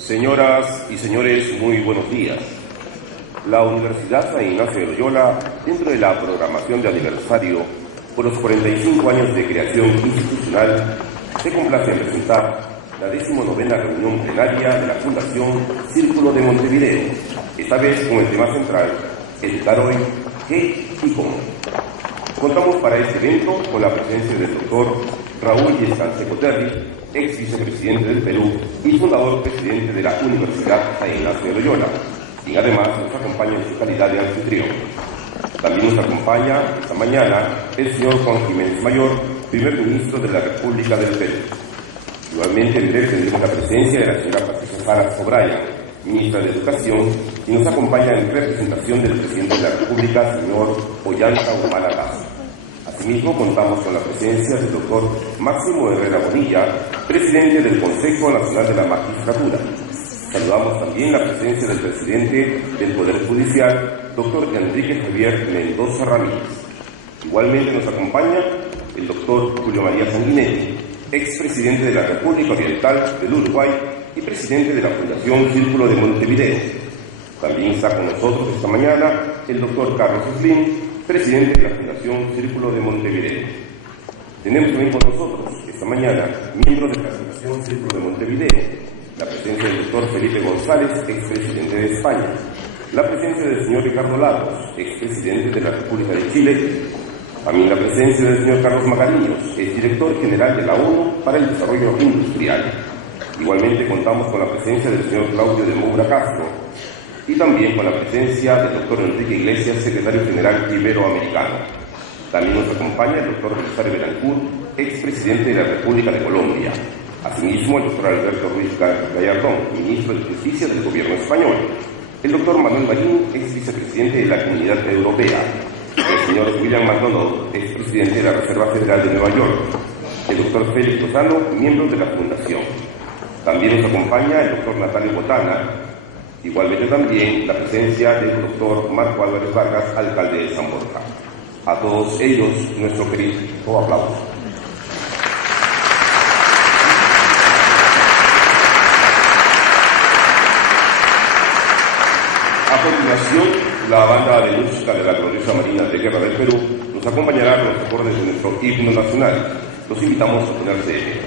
Señoras y señores, muy buenos días. La Universidad San Ignacio de Loyola, dentro de la programación de aniversario por los 45 años de creación institucional, se complace en presentar la 19ª reunión plenaria de la Fundación Círculo de Montevideo, esta vez con el tema central, Educar hoy, ¿qué y cómo? Contamos para este evento con la presencia del doctor Raúl Yescanseco Terry, ex vicepresidente del Perú y fundador presidente de la Universidad San Ignacio de Loyola, quien además nos acompaña en su calidad de anfitrión. También nos acompaña esta mañana el señor Juan Jiménez Mayor, primer ministro de la República del Perú. Igualmente en breve tendremos la presencia de la señora Patricia Salas O'Brien, ministra de Educación, y nos acompaña en representación del presidente de la República, señor Ollanta Humala Lazo. Asimismo, contamos con la presencia del doctor Máximo Herrera Bonilla, presidente del Consejo Nacional de la Magistratura. Saludamos también la presencia del presidente del Poder Judicial, doctor Enrique Javier Mendoza Ramírez. Igualmente nos acompaña el doctor Julio María Sanguinetti, expresidente de la República Oriental del Uruguay y presidente de la Fundación Círculo de Montevideo. También está con nosotros esta mañana el doctor Carlos Slim, presidente de la Fundación Círculo de Montevideo. Tenemos también con nosotros esta mañana miembros de la Fundación Círculo de Montevideo, la presencia del doctor Felipe González, expresidente de España, la presencia del señor Ricardo Lagos, expresidente de la República de Chile, también la presencia del señor Carlos Magariños, exdirector general de la ONU para el Desarrollo Industrial. Igualmente contamos con la presencia del señor Claudio de Moura Castro y también con la presencia del doctor Enrique Iglesias, secretario general iberoamericano. También nos acompaña el doctor Rosario Betancourt, expresidente de la República de Colombia. Asimismo, el doctor Alberto Ruiz Gallardón, ministro de Justicia del Gobierno español. El doctor Manuel Marín, ex vicepresidente de la Comunidad Europea. El señor William McDonough, expresidente de la Reserva Federal de Nueva York. El doctor Félix Lozano, miembro de la Fundación. También nos acompaña el doctor Natalio Botana. Igualmente también la presencia del doctor Marco Álvarez Vargas, alcalde de San Borja. A todos ellos, nuestro querido aplauso. A continuación, la banda de música de la gloriosa Marina de Guerra del Perú nos acompañará con los acordes de nuestro himno nacional. Los invitamos a ponerse de pie.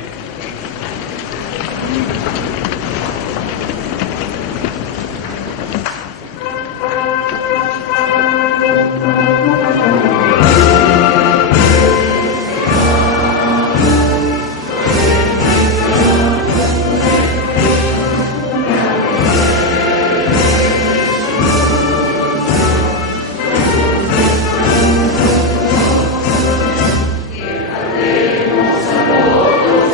Cantemos a todos,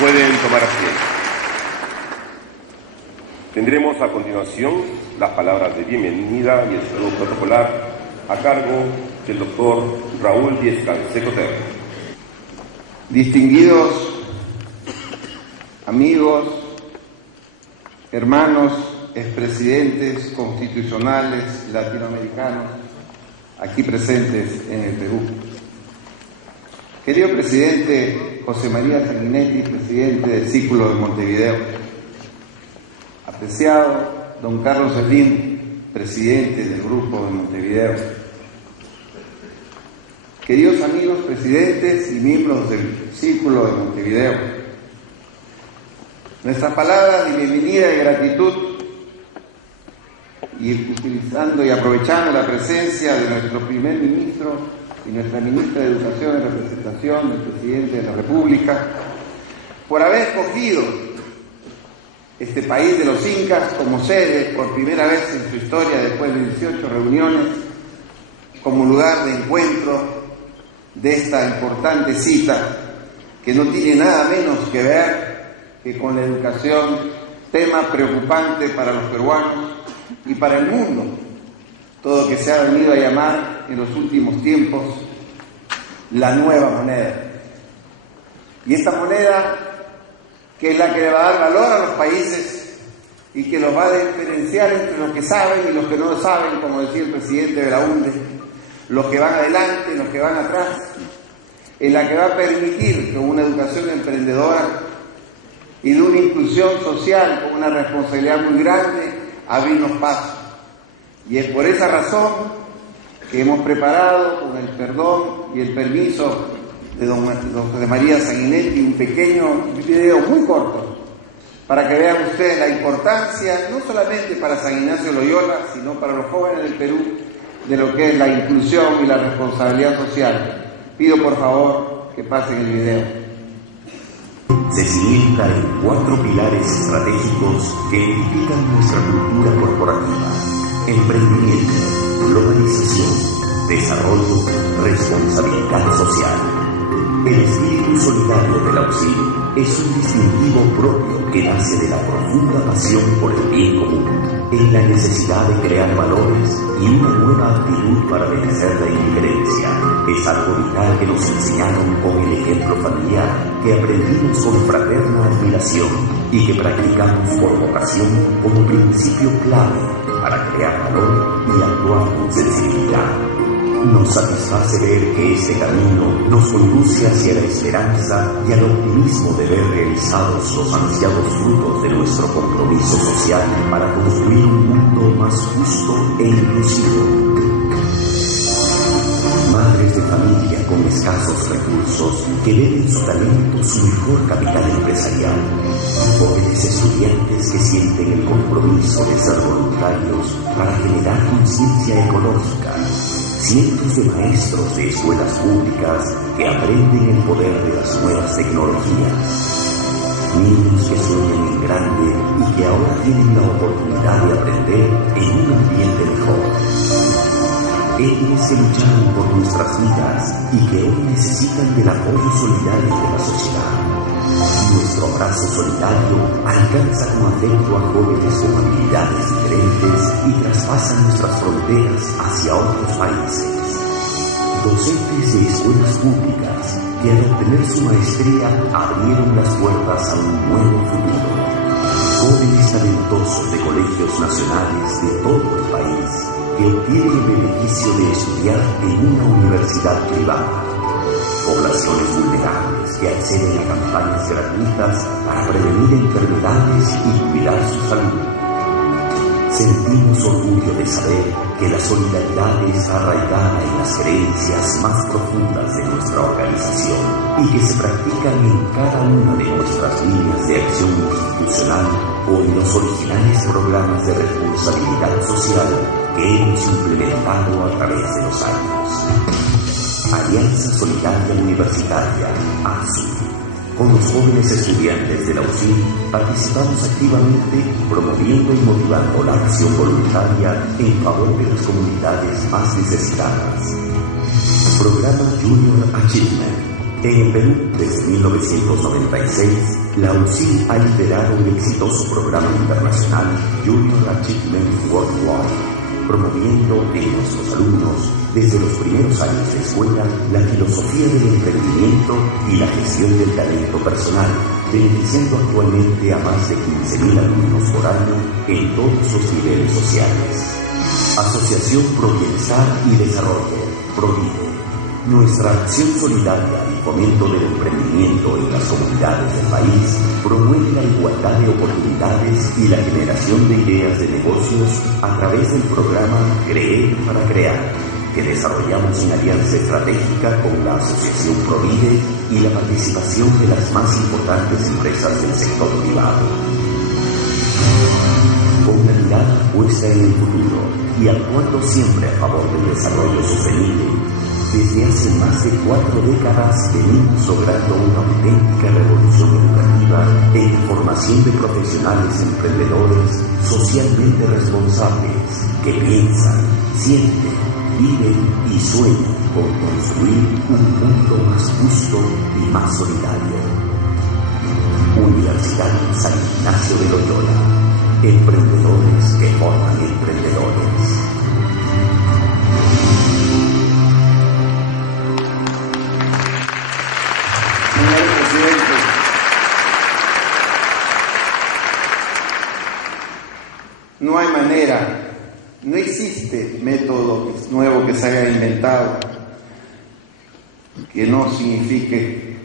Pueden tomar asiento. Tendremos a continuación las palabras de bienvenida y el saludo protocolar a cargo del doctor Raúl Díez Canseco Terra. Distinguidos amigos, hermanos, expresidentes constitucionales latinoamericanos aquí presentes en el Perú. Querido presidente José María Sanguinetti, presidente del Círculo de Montevideo. Apreciado don Carlos Slim, presidente del Grupo de Montevideo. Queridos amigos presidentes y miembros del Círculo de Montevideo. Nuestras palabras de bienvenida y gratitud, y utilizando y aprovechando la presencia de nuestro primer ministro y nuestra ministra de Educación en representación del presidente de la República, por haber escogido este país de los Incas como sede por primera vez en su historia, después de 18 reuniones, como lugar de encuentro de esta importante cita, que no tiene nada menos que ver que con la educación, tema preocupante para los peruanos y para el mundo, todo lo que se ha venido a llamar en los últimos tiempos la nueva moneda. Y esta moneda, que es la que le va a dar valor a los países y que los va a diferenciar entre los que saben y los que no saben, como decía el presidente Belaúnde, los que van adelante, los que van atrás, es la que va a permitir con una educación emprendedora y de una inclusión social con una responsabilidad muy grande abrirnos paso. Y es por esa razón que hemos preparado, con el perdón y el permiso de don José María Sanguinetti, un pequeño video muy corto, para que vean ustedes la importancia, no solamente para San Ignacio Loyola, sino para los jóvenes del Perú, de lo que es la inclusión y la responsabilidad social. Pido por favor que pasen el video. Se cimentan en 4 pilares estratégicos que identifican nuestra cultura corporativa: emprendimiento, globalización, desarrollo, responsabilidad social. El espíritu solidario de la UCIL es un distintivo propio que nace de la profunda pasión por el bien común, en la necesidad de crear valores y una nueva actitud para vencer la indiferencia. Es algo vital que nos enseñaron con el ejemplo familiar, que aprendimos con fraterna admiración y que practicamos por vocación como principio clave para crear valor y actuar con sensibilidad. Nos satisface ver que este camino nos conduce hacia la esperanza y al optimismo de ver realizados los ansiados frutos de nuestro compromiso social para construir un mundo más justo e inclusivo. Madres de familia con escasos recursos que ven en su talento su mejor capital empresarial. Jóvenes estudiantes que sienten el compromiso de ser voluntarios para generar conciencia ecológica. Cientos de maestros de escuelas públicas que aprenden el poder de las nuevas tecnologías. Niños que sueñan en grande y que ahora tienen la oportunidad de aprender en un ambiente mejor. Ellos que lucharon por nuestras vidas y que hoy necesitan del apoyo solidario de la sociedad. Nuestro abrazo solidario alcanza con afecto a jóvenes con habilidades diferentes y traspasa nuestras fronteras hacia otros países. Docentes de escuelas públicas que al obtener su maestría abrieron las puertas a un nuevo futuro. Jóvenes talentosos de colegios nacionales de todo el país que obtienen el beneficio de estudiar en una universidad privada. Poblaciones vulnerables que acceden a campañas gratuitas para prevenir enfermedades y cuidar su salud. Sentimos orgullo de saber que la solidaridad está arraigada en las creencias más profundas de nuestra organización y que se practican en cada una de nuestras líneas de acción institucional o en los originales programas de responsabilidad social que hemos implementado a través de los años. Alianza Solidaria Universitaria, ASU. Con los jóvenes estudiantes de la UCIL participamos activamente promoviendo y motivando la acción voluntaria en favor de las comunidades más necesitadas. Programa Junior Achievement, En el Perú, desde 1996, la UCI ha liderado el exitoso programa internacional Junior Achievement Worldwide, promoviendo en nuestros alumnos, desde los primeros años de escuela, la filosofía del emprendimiento y la gestión del talento personal, beneficiando actualmente a más de 15.000 alumnos por año en todos los niveles sociales. Asociación Pro Bienestar y Desarrollo, PROBIDE. Nuestra acción solidaria y fomento del emprendimiento en las comunidades del país promueve la igualdad de oportunidades y la generación de ideas de negocios a través del programa Creer para Crear, que desarrollamos en alianza estratégica con la Asociación PROBIDE y la participación de las más importantes empresas del sector privado. Con una mirada puesta en el futuro y actuando siempre a favor del desarrollo sostenible, desde hace más de 4 décadas venimos logrando una auténtica revolución educativa en formación de profesionales emprendedores socialmente responsables que piensan, sienten, viven y sueñan con construir un mundo más justo y más solidario. Universidad San Ignacio de Loyola. Emprendedores que forman emprendedores. Señor presidente, no hay manera, no existe método nuevo que se haya inventado que no signifique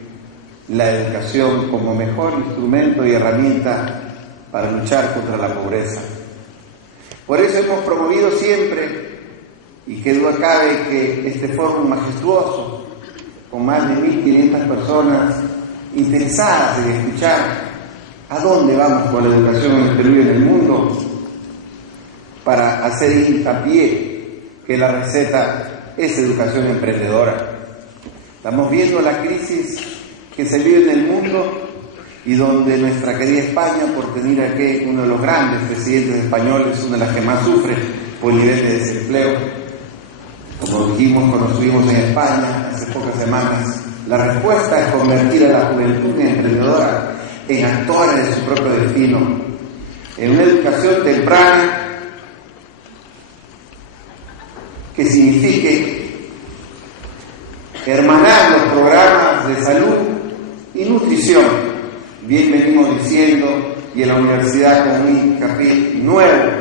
la educación como mejor instrumento y herramienta para luchar contra la pobreza. Por eso hemos promovido siempre, y que duda cabe que este foro majestuoso, con más de 1.500 personas interesadas en escuchar a dónde vamos con la educación en el Perú y en el mundo, para hacer hincapié que la receta es educación emprendedora. Estamos viendo la crisis que se vive en el mundo y donde nuestra querida España, por tener aquí uno de los grandes presidentes españoles, una de las que más sufre por el nivel de desempleo, como dijimos cuando estuvimos en España hace pocas semanas, la respuesta es convertir a la juventud emprendedora en actores de su propio destino, en una educación temprana que signifique hermanar los programas de salud y nutrición. Bien venimos diciendo, y en la universidad con un hincapié nuevo,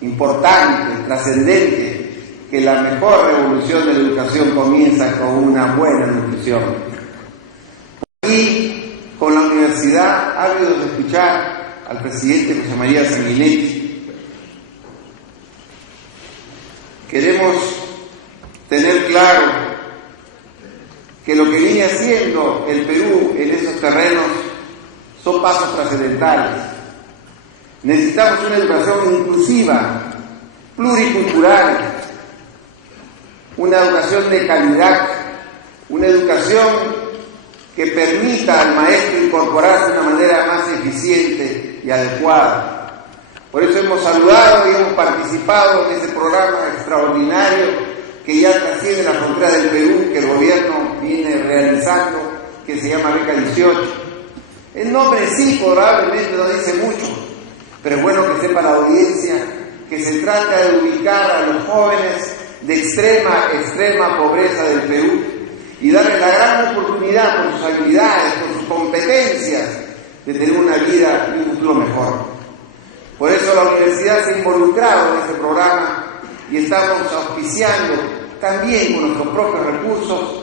importante, trascendente, que la mejor revolución de la educación comienza con una buena nutrición. Y con la universidad, ha habido de escuchar al presidente José María Sanguinetti. Queremos tener claro que lo que viene haciendo el Perú en esos terrenos son pasos trascendentales. Necesitamos una educación inclusiva, pluricultural, una educación de calidad, una educación que permita al maestro incorporarse de una manera más eficiente y adecuada. Por eso hemos saludado y hemos participado en ese programa extraordinario que ya trasciende la frontera del Perú, que el gobierno viene realizando, que se llama Beca 18. El nombre sí probablemente no dice mucho, pero es bueno que sepa la audiencia que se trata de ubicar a los jóvenes de extrema pobreza del Perú y darles la gran oportunidad por sus habilidades, por sus competencias, de tener una vida y un futuro mejor. Por eso la universidad se ha involucrado en este programa y estamos auspiciando también con nuestros propios recursos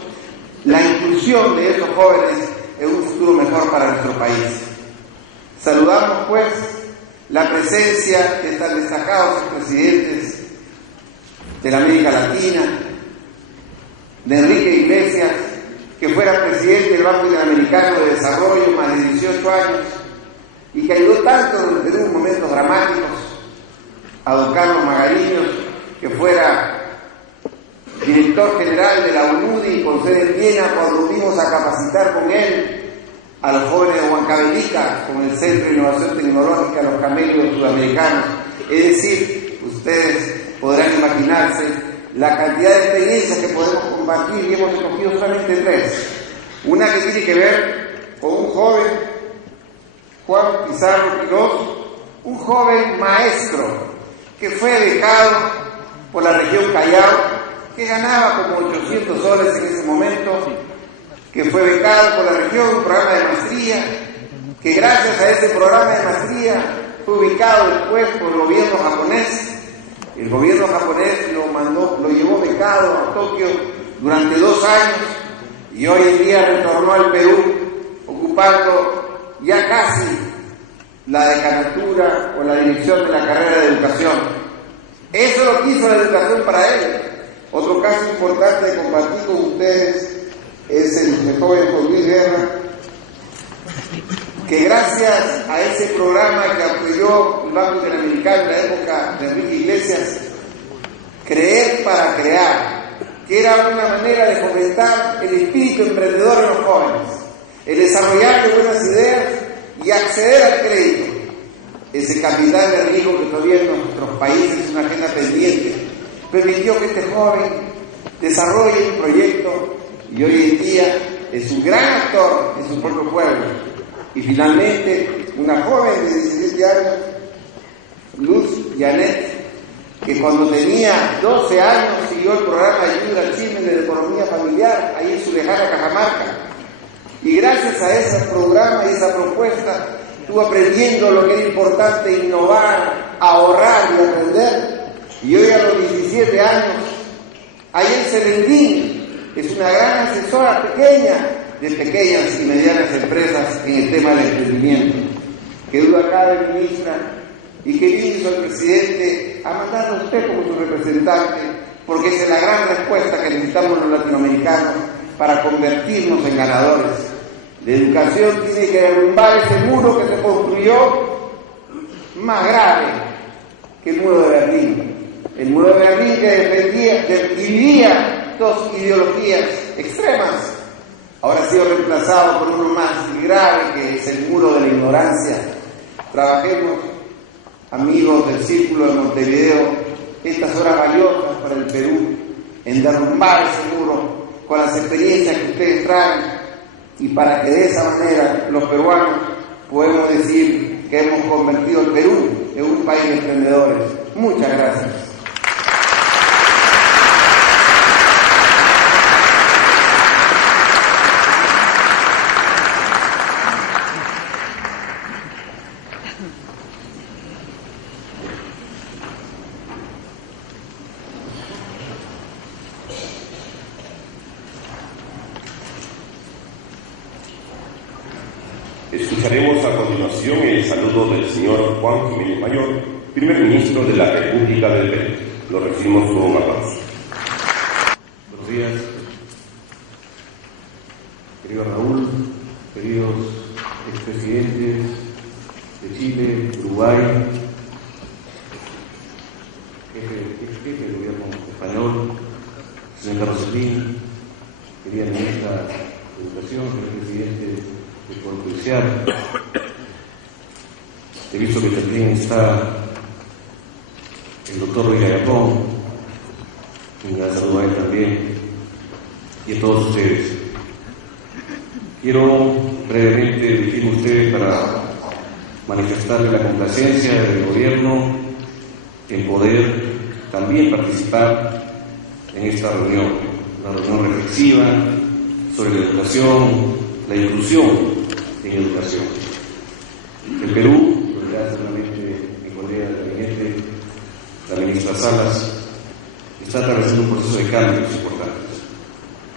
la inclusión de esos jóvenes en un futuro mejor para nuestro país. Saludamos pues la presencia de tan destacados presidentes de la América Latina, de Enrique Iglesias, que fuera presidente del Banco Interamericano de Desarrollo más de 18 años y que ayudó tanto en el Perú en momentos dramáticos, a don Carlos Magariños, que fuera director general de la UNUDI con sede en Viena, cuando fuimos a capacitar con él a los jóvenes de Huancavelica con el Centro de Innovación Tecnológica, los camellos sudamericanos. Es decir, ustedes podrán imaginarse la cantidad de experiencias que podemos compartir y hemos escogido solamente 3. Una que tiene que ver con un joven, Juan Pizarro Quiroz, un joven maestro que fue becado por la región Callao, que ganaba como 800 soles en ese momento, que fue becado por la región, un programa de maestría, que gracias a ese programa de maestría fue ubicado después por el gobierno japonés. El gobierno japonés lo llevó becado a Tokio durante 2 años y hoy en día retornó al Perú ocupando ya casi la decanatura o la dirección de la carrera de educación. Eso lo quiso la educación para él. Otro caso importante de compartir con ustedes es el joven José Luis Guerra, que gracias a ese programa que apoyó el Banco Interamericano en la época de Enrique Iglesias, Creer para Crear, que era una manera de fomentar el espíritu emprendedor en los jóvenes, el desarrollar de buenas ideas y acceder al crédito. Ese capital de riesgo que todavía en nuestros países es una agenda pendiente, permitió que este joven desarrolle un proyecto y hoy en día es un gran actor en su propio pueblo. Y finalmente, una joven de 17 años, Luz Janet, que cuando tenía 12 años siguió el programa de ayuda al chisme de economía familiar, ahí en su lejana Cajamarca. Y gracias a ese programa y esa propuesta, estuvo aprendiendo lo que era importante, innovar, ahorrar y aprender. Y hoy a los 17 años, ahí en Serendín, es una gran asesora pequeña de pequeñas y medianas empresas en el tema del emprendimiento. Que duda cabe, ministra, y que hizo el presidente a mandarlo a usted como su representante, porque esa es la gran respuesta que necesitamos los latinoamericanos para convertirnos en ganadores. La educación tiene que derrumbar ese muro que se construyó más grave que el muro de Berlín. El muro de Berlín que dividía 2 ideologías extremas, ahora ha sido reemplazado por uno más grave, que es el muro de la ignorancia. Trabajemos, amigos del Círculo de Montevideo, estas horas valiosas para el Perú, en derrumbar ese muro con las experiencias que ustedes traen, y para que de esa manera los peruanos podemos decir que hemos convertido el Perú en un país de emprendedores. Muchas gracias. Escucharemos a continuación el saludo del señor Juan Jiménez Mayor, primer ministro de la República del Perú. Lo recibimos con un aplauso. Buenos días, querido Raúl, queridos expresidentes de Chile, Uruguay, jefe del gobierno español, señor Roselín, querida ministra de Educación, señor presidente del Poder Judicial. He visto que también está el doctor Ruiz Gallapón, y la saludo a él también, y a todos ustedes. Quiero brevemente dirigirme a ustedes para manifestarle la complacencia del gobierno en poder también participar en esta reunión, una reunión reflexiva sobre la educación, la inclusión en educación. El Perú, donde ya seguramente mi colega del gabinete, la ministra Salas, está atravesando un proceso de cambios importantes,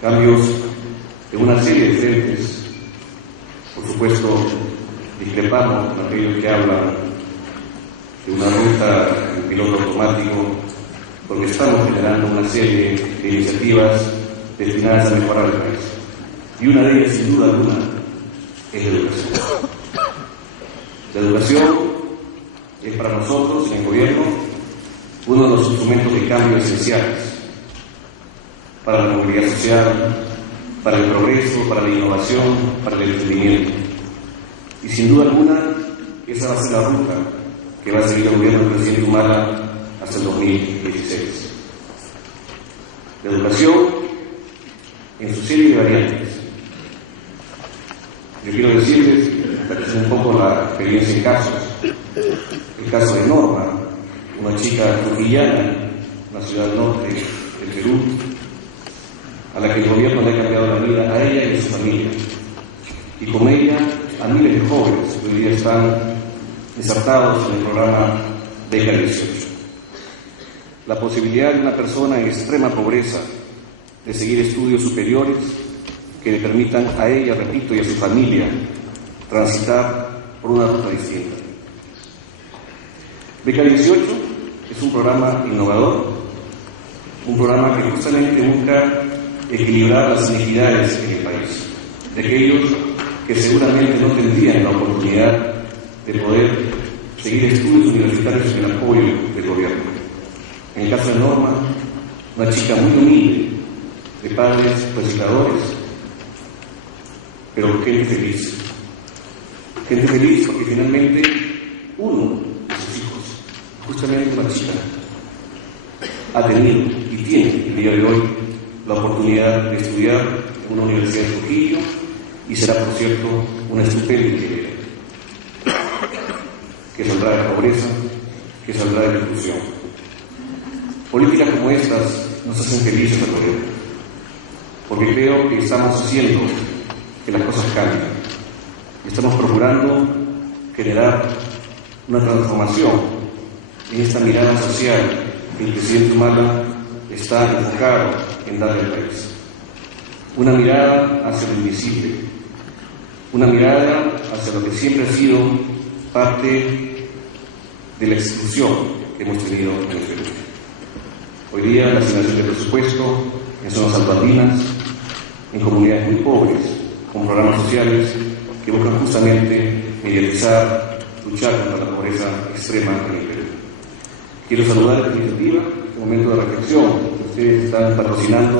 cambios en una serie de frentes. Por supuesto, discrepamos con aquellos que hablan de una ruta en piloto automático, porque estamos generando una serie de iniciativas destinadas a mejorar el país. Y una de ellas, sin duda alguna, es la educación. La educación es para nosotros, en el gobierno, uno de los instrumentos de cambio esenciales para la movilidad social, para el progreso, para la innovación, para el emprendimiento. Y sin duda alguna, esa va a ser la ruta que va a seguir el gobierno del presidente Humala hasta el 2016. La educación, en su serie de variantes, Yo quiero decirles, para que sea un poco la experiencia en casos, el caso de Norma, una chica trujillana, una ciudad norte del Perú, a la que el gobierno le ha cambiado la vida a ella y a su familia, y con ella a miles de jóvenes que hoy día están insertados en el programa Beca 18. La posibilidad de una persona en extrema pobreza de seguir estudios superiores que le permitan a ella, repito, y a su familia transitar por una ruta distinta. Beca 18 es un programa innovador, un programa que justamente busca equilibrar las inequidades en el país, de aquellos que seguramente no tendrían la oportunidad de poder seguir estudios universitarios sin el apoyo del gobierno. En el caso de Norma, una chica muy humilde, de padres recicladores, pero gente feliz. Gente feliz porque finalmente uno de sus hijos, justamente una chica, ha tenido y tiene el día de hoy la oportunidad de estudiar en una universidad de Trujillo y será, por cierto, una estupenda ingeniera que saldrá de pobreza, que saldrá de la exclusión. Políticas como estas nos hacen felices al gobierno, porque creo que estamos haciendo que las cosas cambien. Estamos procurando generar una transformación en esta mirada social que el presidente Humala está enfocado en darle al país. Una mirada hacia lo invisible, una mirada hacia lo que siempre ha sido parte de la exclusión que hemos tenido en el Perú. Hoy día la asignación de presupuesto en zonas altoandinas, en comunidades muy pobres, con programas sociales que buscan justamente mediatizar, luchar contra la pobreza extrema en el Perú. Quiero saludar esta iniciativa, este momento de reflexión que ustedes están patrocinando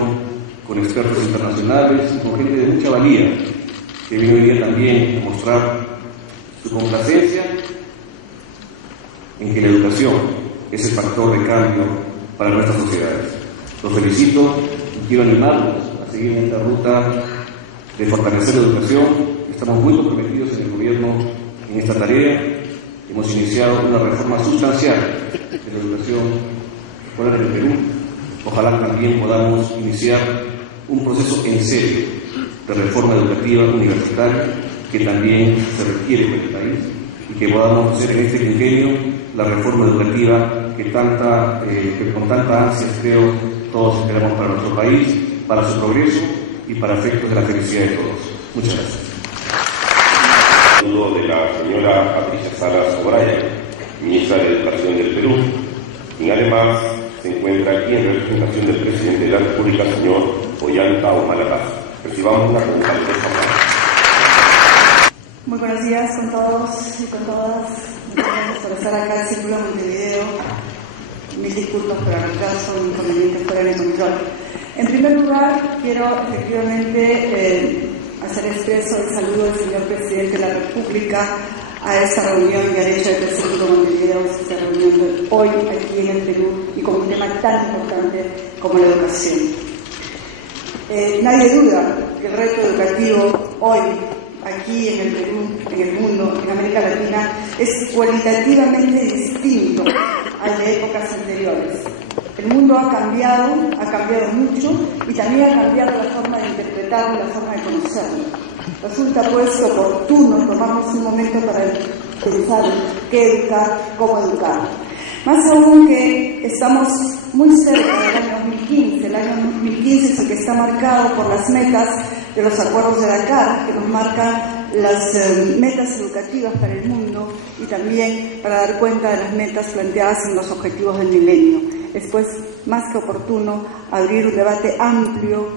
con expertos internacionales y con gente de mucha valía que viene hoy día también a mostrar su complacencia en que la educación es el factor de cambio para nuestras sociedades. Los felicito y quiero animarlos a seguir en esta ruta de fortalecer la educación. Estamos muy comprometidos en el gobierno en esta tarea. Hemos iniciado una reforma sustancial de la educación escolar en el Perú. Ojalá también podamos iniciar un proceso en serio de reforma educativa universitaria que también se requiere en el país y que podamos hacer en este quinquenio la reforma educativa que con tanta ansia creo todos esperamos para nuestro país, para su progreso y para efectos de la felicidad de todos. Muchas gracias. Saludo de la señora Patricia Salas O'Brien, ministra de Educación del Perú, quien además se encuentra aquí en representación del presidente de la República, señor Ollanta Humala. Recibamos una pregunta de los papás. Muy buenos días con todos y con todas. Muchas gracias por estar acá en Círculo Montevideo. Mil disculpas por el retraso, inconvenientes fuera de control. En primer lugar, quiero efectivamente hacer expreso el saludo del señor presidente de la República a esta reunión que ha hecho el Círculo Montevideo, esta reunión de hoy aquí en el Perú y con un tema tan importante como la educación. Nadie duda que el reto educativo hoy, aquí en el Perú, en el mundo, en América Latina, es cualitativamente distinto al de épocas anteriores. El mundo ha cambiado mucho y también ha cambiado la forma de interpretarlo, la forma de conocerlo. Resulta pues oportuno tomarnos un momento para pensar qué educar, cómo educar. Más aún que estamos muy cerca del año 2015, el año 2015 es el que está marcado por las metas de los acuerdos de Dakar, que nos marcan las metas educativas para el mundo y también para dar cuenta de las metas planteadas en los objetivos del milenio. Es pues más que oportuno abrir un debate amplio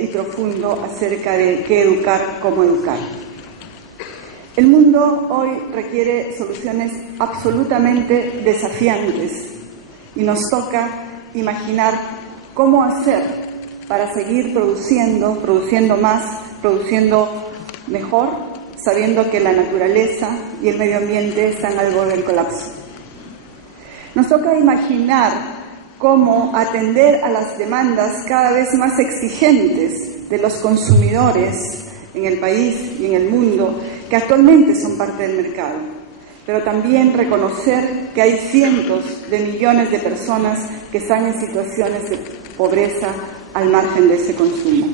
y profundo acerca de qué educar, cómo educar. El mundo hoy requiere soluciones absolutamente desafiantes y nos toca imaginar cómo hacer para seguir produciendo más, produciendo mejor, sabiendo que la naturaleza y el medio ambiente están al borde del colapso. Nos toca imaginar cómo atender a las demandas cada vez más exigentes de los consumidores en el país y en el mundo que actualmente son parte del mercado, pero también reconocer que hay cientos de millones de personas que están en situaciones de pobreza al margen de ese consumo.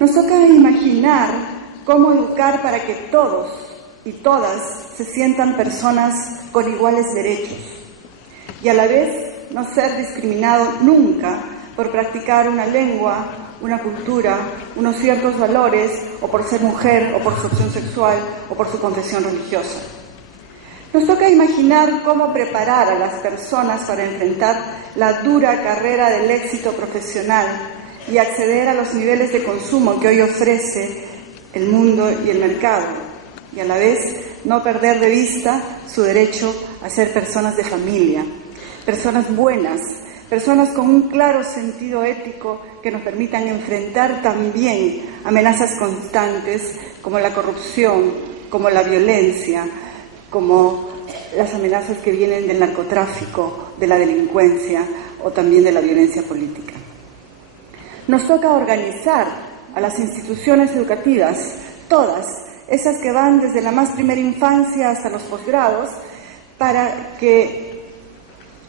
Nos toca imaginar cómo educar para que todos y todas se sientan personas con iguales derechos y a la vez no ser discriminado nunca por practicar una lengua, una cultura, unos ciertos valores, o por ser mujer, o por su opción sexual, o por su confesión religiosa. Nos toca imaginar cómo preparar a las personas para enfrentar la dura carrera del éxito profesional y acceder a los niveles de consumo que hoy ofrece el mundo y el mercado, y a la vez no perder de vista su derecho a ser personas de familia, personas buenas, personas con un claro sentido ético que nos permitan enfrentar también amenazas constantes como la corrupción, como la violencia, como las amenazas que vienen del narcotráfico, de la delincuencia o también de la violencia política. Nos toca organizar a las instituciones educativas, todas, esas que van desde la más primera infancia hasta los posgrados, para que,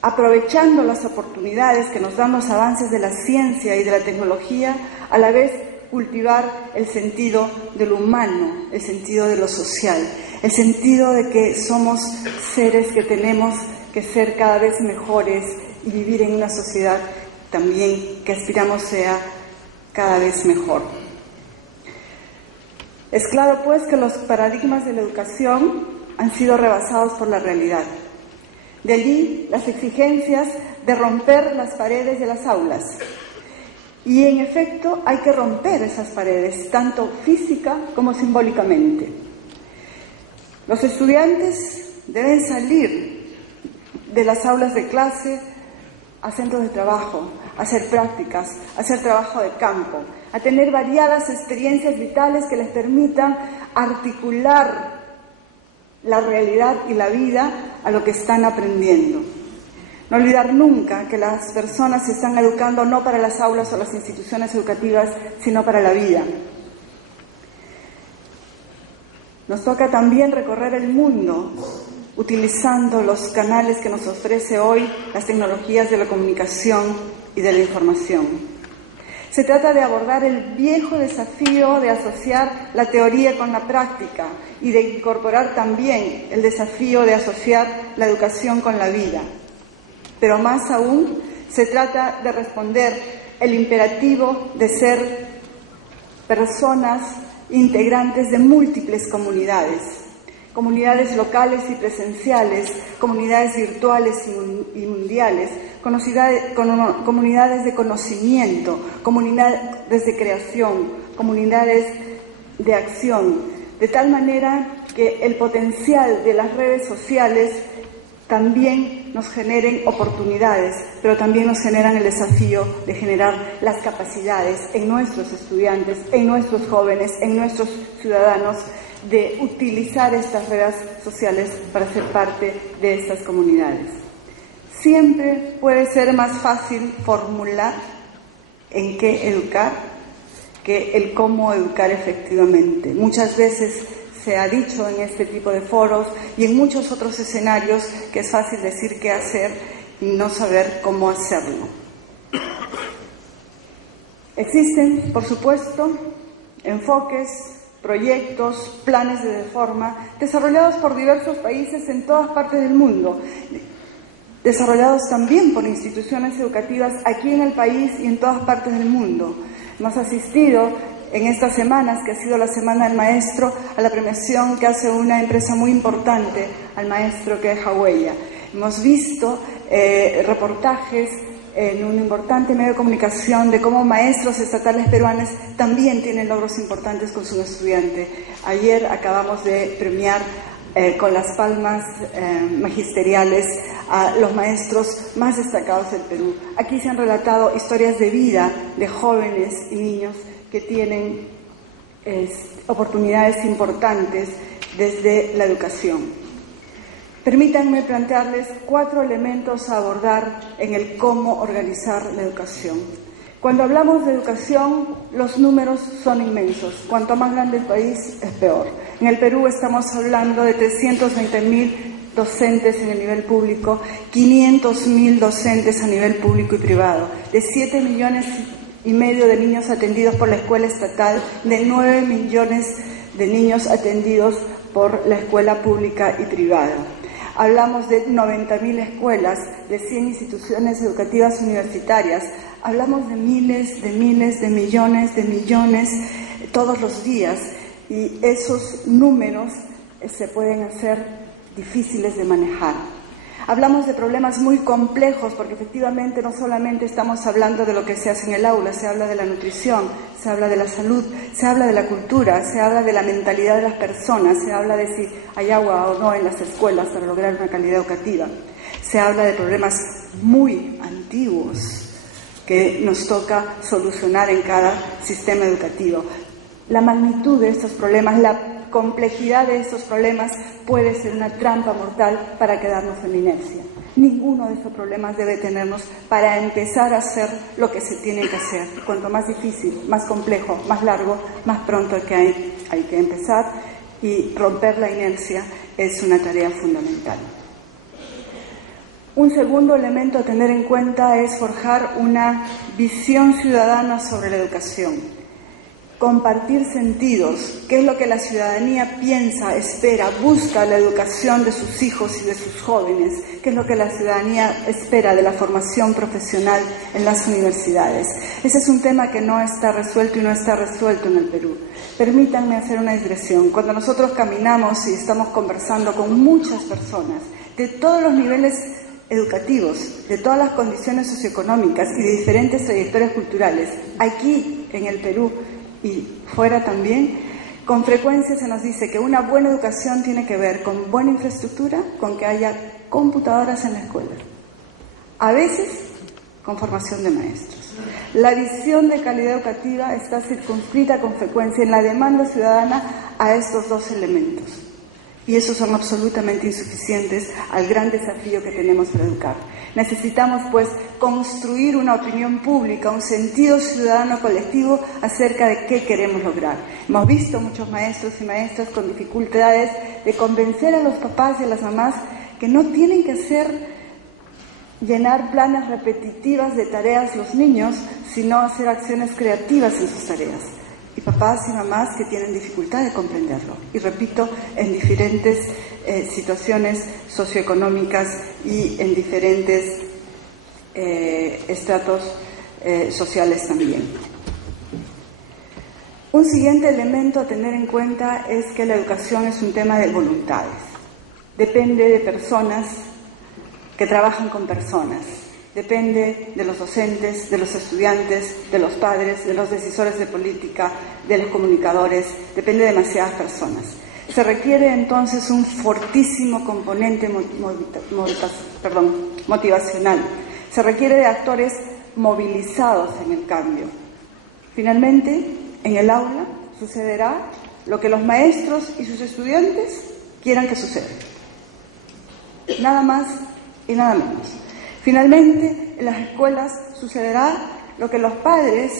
aprovechando las oportunidades que nos dan los avances de la ciencia y de la tecnología, a la vez cultivar el sentido de lo humano, el sentido de lo social, el sentido de que somos seres que tenemos que ser cada vez mejores y vivir en una sociedad también que aspiramos sea cada vez mejor. Es claro, pues, que los paradigmas de la educación han sido rebasados por la realidad. De allí las exigencias de romper las paredes de las aulas. Y en efecto hay que romper esas paredes, tanto física como simbólicamente. Los estudiantes deben salir de las aulas de clase a centros de trabajo, a hacer prácticas, a hacer trabajo de campo, a tener variadas experiencias vitales que les permitan articular la realidad y la vida a lo que están aprendiendo. No olvidar nunca que las personas se están educando no para las aulas o las instituciones educativas, sino para la vida. Nos toca también recorrer el mundo utilizando los canales que nos ofrece hoy las tecnologías de la comunicación y de la información. Se trata de abordar el viejo desafío de asociar la teoría con la práctica y de incorporar también el desafío de asociar la educación con la vida. Pero más aún, se trata de responder el imperativo de ser personas integrantes de múltiples comunidades, comunidades locales y presenciales, comunidades virtuales y mundiales, comunidades de conocimiento, comunidades de creación, comunidades de acción, de tal manera que el potencial de las redes sociales también nos generen oportunidades, pero también nos generan el desafío de generar las capacidades en nuestros estudiantes, en nuestros jóvenes, en nuestros ciudadanos, de utilizar estas redes sociales para ser parte de estas comunidades. Siempre puede ser más fácil formular en qué educar que el cómo educar efectivamente. Muchas veces se ha dicho en este tipo de foros y en muchos otros escenarios que es fácil decir qué hacer y no saber cómo hacerlo. Existen, por supuesto, enfoques, proyectos, planes de reforma desarrollados por diversos países en todas partes del mundo, desarrollados también por instituciones educativas aquí en el país y en todas partes del mundo. Hemos asistido en estas semanas, que ha sido la Semana del Maestro, a la premiación que hace una empresa muy importante al maestro que deja huella. Hemos visto reportajes en un importante medio de comunicación de cómo maestros estatales peruanos también tienen logros importantes con su estudiante. Ayer acabamos de premiar con las palmas magisteriales a los maestros más destacados del Perú. Aquí se han relatado historias de vida de jóvenes y niños que tienen oportunidades importantes desde la educación. Permítanme plantearles 4 elementos a abordar en el cómo organizar la educación. Cuando hablamos de educación, los números son inmensos. Cuanto más grande el país, es peor. En el Perú estamos hablando de 320.000 docentes en el nivel público, 500.000 docentes a nivel público y privado, de 7,5 millones de niños atendidos por la escuela estatal, de 9 millones de niños atendidos por la escuela pública y privada. Hablamos de 90.000 escuelas, de 100 instituciones educativas universitarias. Hablamos de miles, de millones todos los días, y esos números se pueden hacer difíciles de manejar. Hablamos de problemas muy complejos porque efectivamente no solamente estamos hablando de lo que se hace en el aula, se habla de la nutrición, se habla de la salud, se habla de la cultura, se habla de la mentalidad de las personas, se habla de si hay agua o no en las escuelas para lograr una calidad educativa. Se habla de problemas muy antiguos que nos toca solucionar en cada sistema educativo. La magnitud de estos problemas, la complejidad de estos problemas puede ser una trampa mortal para quedarnos en inercia. Ninguno de estos problemas debe tenernos para empezar a hacer lo que se tiene que hacer. Cuanto más difícil, más complejo, más largo, más pronto hay que empezar, y romper la inercia es una tarea fundamental. Un segundo elemento a tener en cuenta es forjar una visión ciudadana sobre la educación. Compartir sentidos, qué es lo que la ciudadanía piensa, espera, busca la educación de sus hijos y de sus jóvenes, qué es lo que la ciudadanía espera de la formación profesional en las universidades. Ese es un tema que no está resuelto y no está resuelto en el Perú. Permítanme hacer una digresión. Cuando nosotros caminamos y estamos conversando con muchas personas de todos los niveles educativos, de todas las condiciones socioeconómicas y de diferentes trayectorias culturales, aquí en el Perú y fuera también, con frecuencia se nos dice que una buena educación tiene que ver con buena infraestructura, con que haya computadoras en la escuela, a veces con formación de maestros. La visión de calidad educativa está circunscrita con frecuencia en la demanda ciudadana a estos dos elementos, y esos son absolutamente insuficientes al gran desafío que tenemos para educar. Necesitamos, pues, construir una opinión pública, un sentido ciudadano colectivo acerca de qué queremos lograr. Hemos visto muchos maestros y maestras con dificultades de convencer a los papás y a las mamás que no tienen que llenar planas repetitivas de tareas los niños, sino hacer acciones creativas en sus tareas. Y papás y mamás que tienen dificultad de comprenderlo. Y repito, en diferentes situaciones socioeconómicas y en diferentes estratos sociales también. Un siguiente elemento a tener en cuenta es que la educación es un tema de voluntades. Depende de personas que trabajan con personas. Depende de los docentes, de los estudiantes, de los padres, de los decisores de política, de los comunicadores, depende de demasiadas personas. Se requiere entonces un fortísimo componente motivacional. Se requiere de actores movilizados en el cambio. Finalmente, en el aula sucederá lo que los maestros y sus estudiantes quieran que suceda. Nada más y nada menos. Finalmente, en las escuelas sucederá lo que los padres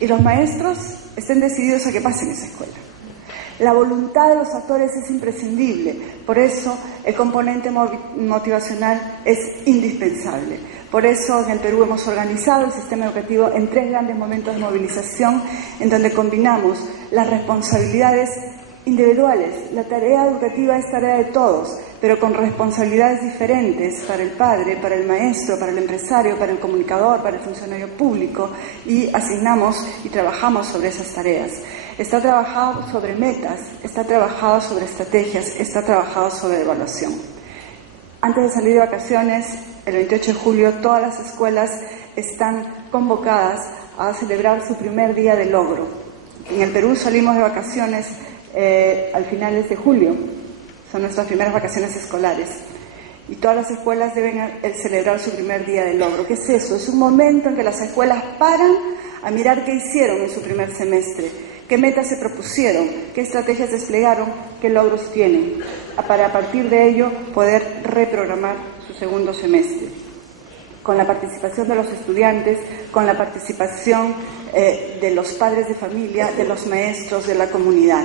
y los maestros estén decididos a que pase en esa escuela. La voluntad de los actores es imprescindible, por eso el componente motivacional es indispensable. Por eso en el Perú hemos organizado el sistema educativo en 3 grandes momentos de movilización, en donde combinamos las responsabilidades individuales. La tarea educativa es tarea de todos, pero con responsabilidades diferentes para el padre, para el maestro, para el empresario, para el comunicador, para el funcionario público, y asignamos y trabajamos sobre esas tareas. Está trabajado sobre metas, está trabajado sobre estrategias, está trabajado sobre evaluación. Antes de salir de vacaciones, el 28 de julio, todas las escuelas están convocadas a celebrar su primer día de logro. En el Perú salimos de vacaciones al finales de julio, son nuestras primeras vacaciones escolares, y todas las escuelas deben celebrar su primer día de logro. ¿Qué es eso? Es un momento en que las escuelas paran a mirar qué hicieron en su primer semestre, qué metas se propusieron, qué estrategias desplegaron, qué logros tienen, para a partir de ello poder reprogramar su segundo semestre. con la participación de los estudiantes, con la participación de los padres de familia, de los maestros, de la comunidad.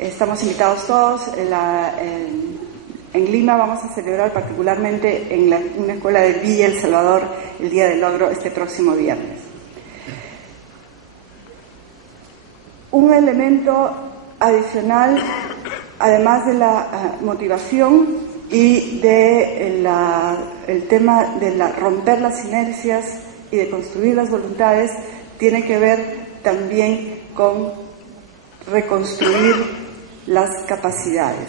Estamos invitados todos. En Lima vamos a celebrar particularmente en una escuela de Villa El Salvador el Día del Logro este próximo viernes. Un elemento adicional, además de la motivación y de el tema de romper las inercias y de construir las voluntades, tiene que ver también con reconstruir las capacidades.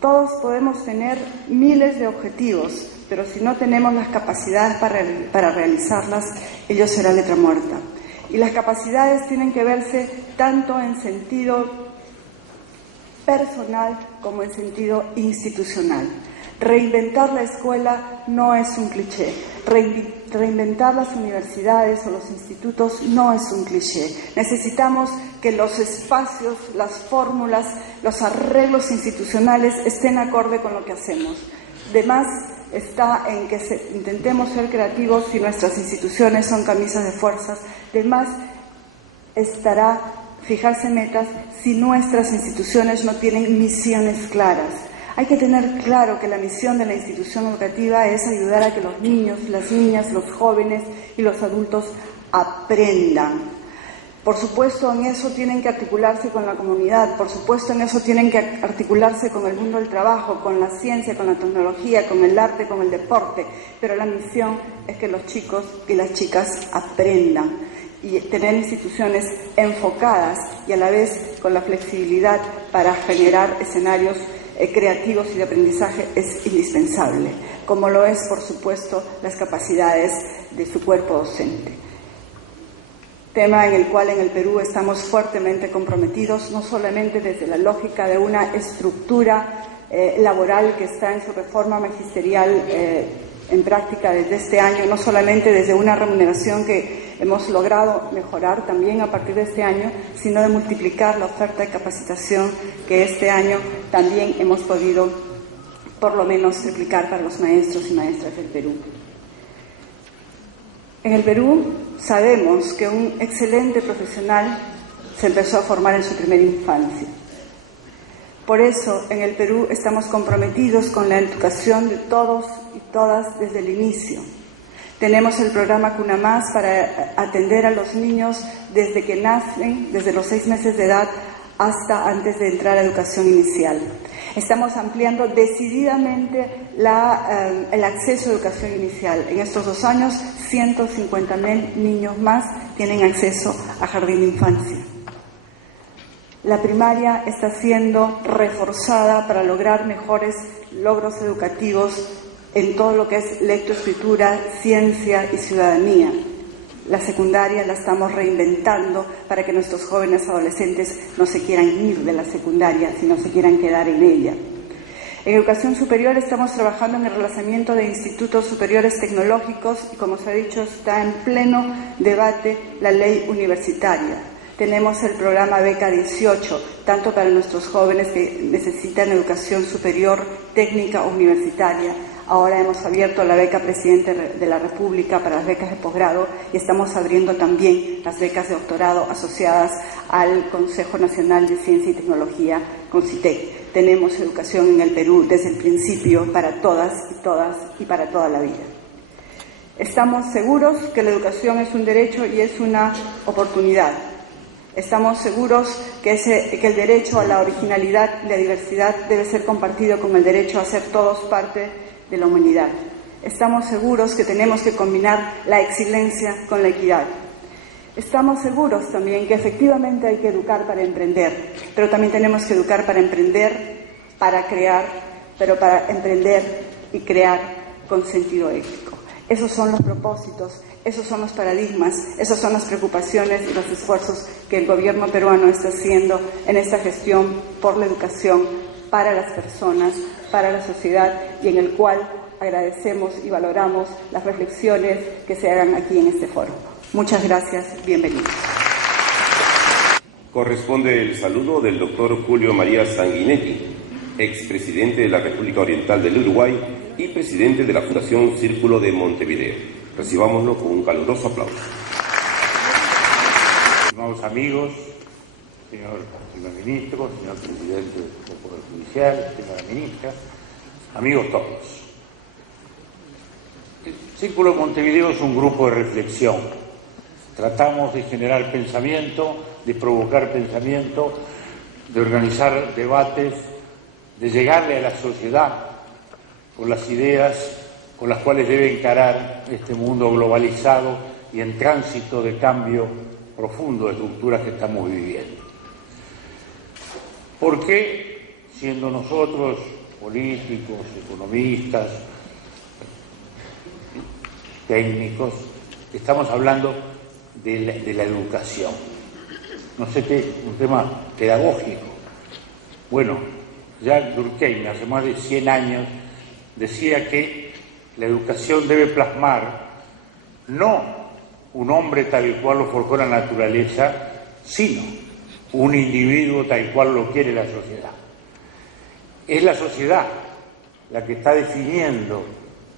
Todos podemos tener miles de objetivos, pero si no tenemos las capacidades para realizarlas, ello será letra muerta. Y las capacidades tienen que verse tanto en sentido personal como en sentido institucional. Reinventar la escuela no es un cliché. Reinventar las universidades o los institutos no es un cliché. Necesitamos que los espacios, las fórmulas, los arreglos institucionales estén acorde con lo que hacemos. De más está en que intentemos ser creativos si nuestras instituciones son camisas de fuerzas. De más estará fijarse metas si nuestras instituciones no tienen misiones claras. Hay que tener claro que la misión de la institución educativa es ayudar a que los niños, las niñas, los jóvenes y los adultos aprendan. Por supuesto, en eso tienen que articularse con la comunidad, por supuesto, en eso tienen que articularse con el mundo del trabajo, con la ciencia, con la tecnología, con el arte, con el deporte, pero la misión es que los chicos y las chicas aprendan y tener instituciones enfocadas y a la vez con la flexibilidad para generar escenarios creativos y de aprendizaje es indispensable, como lo es, por supuesto, las capacidades de su cuerpo docente. Tema en el cual en el Perú estamos fuertemente comprometidos, no solamente desde la lógica de una estructura laboral que está en su reforma magisterial en práctica desde este año, no solamente desde una remuneración que hemos logrado mejorar también a partir de este año, sino de multiplicar la oferta de capacitación que este año también hemos podido por lo menos triplicar para los maestros y maestras del Perú. En el Perú sabemos que un excelente profesional se empezó a formar en su primera infancia. Por eso, en el Perú estamos comprometidos con la educación de todos y todas desde el inicio. Tenemos el programa Cuna Más para atender a los niños desde que nacen, desde los 6 meses de edad hasta antes de entrar a educación inicial. Estamos ampliando decididamente el acceso a educación inicial. En estos 2 años, 150.000 niños más tienen acceso a jardín de infancia. La primaria está siendo reforzada para lograr mejores logros educativos en todo lo que es lectoescritura, ciencia y ciudadanía. La secundaria la estamos reinventando para que nuestros jóvenes adolescentes no se quieran ir de la secundaria, sino se quieran quedar en ella. En educación superior estamos trabajando en el relanzamiento de institutos superiores tecnológicos y, como se ha dicho, está en pleno debate la ley universitaria. Tenemos el programa Beca 18, tanto para nuestros jóvenes que necesitan educación superior, técnica o universitaria. Ahora hemos abierto la beca Presidente de la República para las becas de posgrado y estamos abriendo también las becas de doctorado asociadas al Consejo Nacional de Ciencia y Tecnología, CONCITEC. Tenemos educación en el Perú desde el principio para todas y para toda la vida. Estamos seguros que la educación es un derecho y es una oportunidad. Estamos seguros que el derecho a la originalidad y la diversidad debe ser compartido con el derecho a ser todos parte de la humanidad. Estamos seguros que tenemos que combinar la excelencia con la equidad. Estamos seguros también que efectivamente hay que educar para emprender, pero también tenemos que educar para emprender, para crear, pero para emprender y crear con sentido ético. Esos son los propósitos, esos son los paradigmas, esas son las preocupaciones y los esfuerzos que el gobierno peruano está haciendo en esta gestión por la educación para las personas, para la sociedad, y en el cual agradecemos y valoramos las reflexiones que se hagan aquí en este foro. Muchas gracias, bienvenidos. Corresponde el saludo del doctor Julio María Sanguinetti, expresidente de la República Oriental del Uruguay y presidente de la Fundación Círculo de Montevideo. Recibámoslo con un caluroso aplauso. Estimados amigos, señor primer ministro, señor presidente del Poder Judicial, señora ministra, amigos todos. El Círculo de Montevideo es un grupo de reflexión. Tratamos de generar pensamiento, de provocar pensamiento, de organizar debates, de llegarle a la sociedad con las ideas con las cuales debe encarar este mundo globalizado y en tránsito de cambio profundo de estructuras que estamos viviendo. ¿Por qué, siendo nosotros políticos, economistas, técnicos, estamos hablando de la educación? No sé qué, un tema pedagógico. Bueno, Jacques Durkheim, hace más de 100 años, decía que la educación debe plasmar no un hombre tal cual lo forjó la naturaleza, sino un individuo tal cual lo quiere la sociedad. Es la sociedad la que está definiendo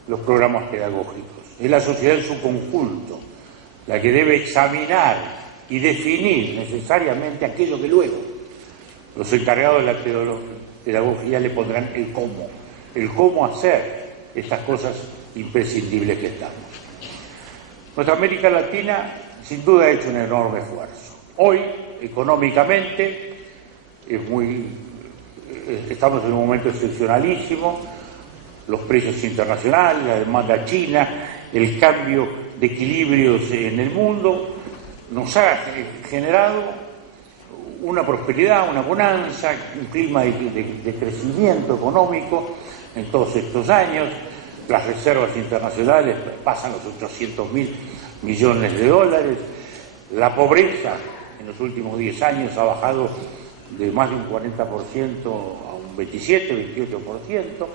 los programas pedagógicos, es la sociedad en su conjunto la que debe examinar y definir necesariamente aquello que luego los encargados de la pedagogía le pondrán el cómo hacer estas cosas imprescindibles que estamos. Nuestra América Latina sin duda ha hecho un enorme esfuerzo. Hoy, económicamente, estamos en un momento excepcionalísimo, los precios internacionales, la demanda china, el cambio de equilibrios en el mundo, nos ha generado una prosperidad, una bonanza, un clima de crecimiento económico en todos estos años. Las reservas internacionales pasan los 800.000 millones de dólares. La pobreza en los últimos 10 años ha bajado de más de un 40% a un 27, 28%.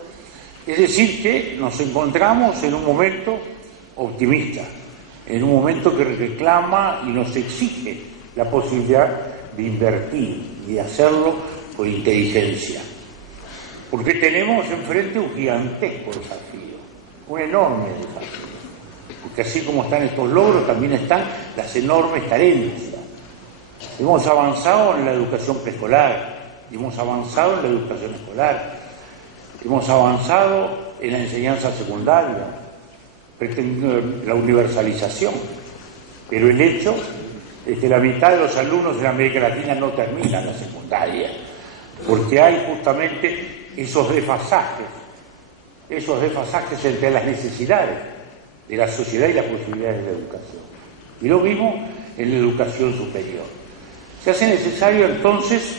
Es decir, que nos encontramos en un momento optimista, en un momento que reclama y nos exige la posibilidad de invertir y de hacerlo con inteligencia. Porque tenemos enfrente un gigantesco desafío, un enorme desafío. Porque así como están estos logros, también están las enormes carencias. Hemos avanzado en la educación preescolar, hemos avanzado en la educación escolar, hemos avanzado en la enseñanza secundaria, pretendiendo la universalización. Pero el hecho es que la mitad de los alumnos en América Latina no terminan la secundaria, porque hay justamente esos desfasajes entre las necesidades de la sociedad y las posibilidades de la educación. Y lo mismo en la educación superior. Se hace necesario entonces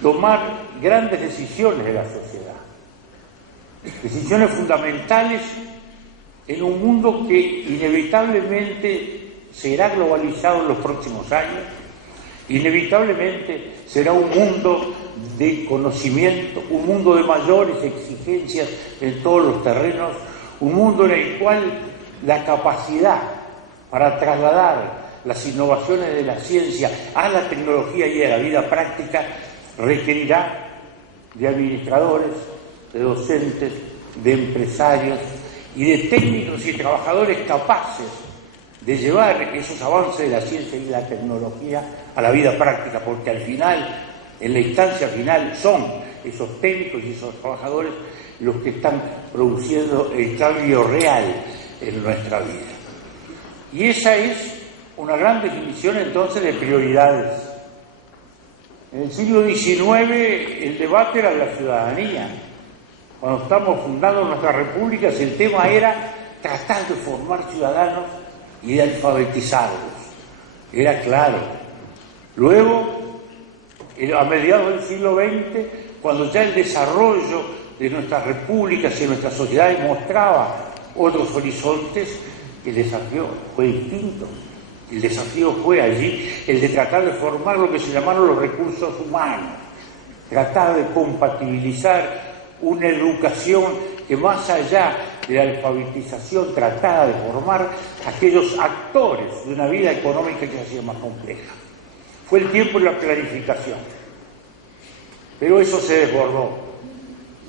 tomar grandes decisiones de la sociedad, decisiones fundamentales en un mundo que inevitablemente será globalizado en los próximos años, inevitablemente será un mundo de conocimiento, un mundo de mayores exigencias en todos los terrenos, un mundo en el cual la capacidad para trasladar las innovaciones de la ciencia a la tecnología y a la vida práctica requerirá de administradores, de docentes, de empresarios y de técnicos y trabajadores capaces de llevar esos avances de la ciencia y de la tecnología a la vida práctica, porque al final, en la instancia final, son esos técnicos y esos trabajadores los que están produciendo el cambio real en nuestra vida. Y esa es una gran definición entonces de prioridades. En el siglo XIX el debate era de la ciudadanía. Cuando estamos fundando nuestras repúblicas, el tema era tratar de formar ciudadanos y de alfabetizarlos. Era claro. Luego, a mediados del siglo XX, cuando ya el desarrollo de nuestras repúblicas y de nuestras sociedades mostraba otros horizontes, el desafío fue distinto. El desafío fue allí el de tratar de formar lo que se llamaron los recursos humanos, tratar de compatibilizar una educación que más allá de la alfabetización tratara de formar aquellos actores de una vida económica que se hacía más compleja. Fue el tiempo de la planificación, pero eso se desbordó.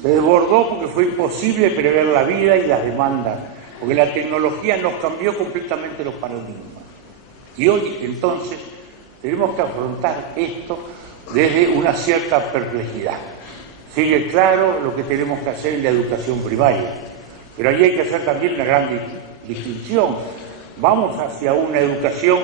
Se desbordó porque fue imposible prever la vida y las demandas, porque la tecnología nos cambió completamente los paradigmas. Y hoy, entonces, tenemos que afrontar esto desde una cierta perplejidad. Sigue claro lo que tenemos que hacer en la educación primaria, pero allí hay que hacer también una gran distinción. ¿Vamos hacia una educación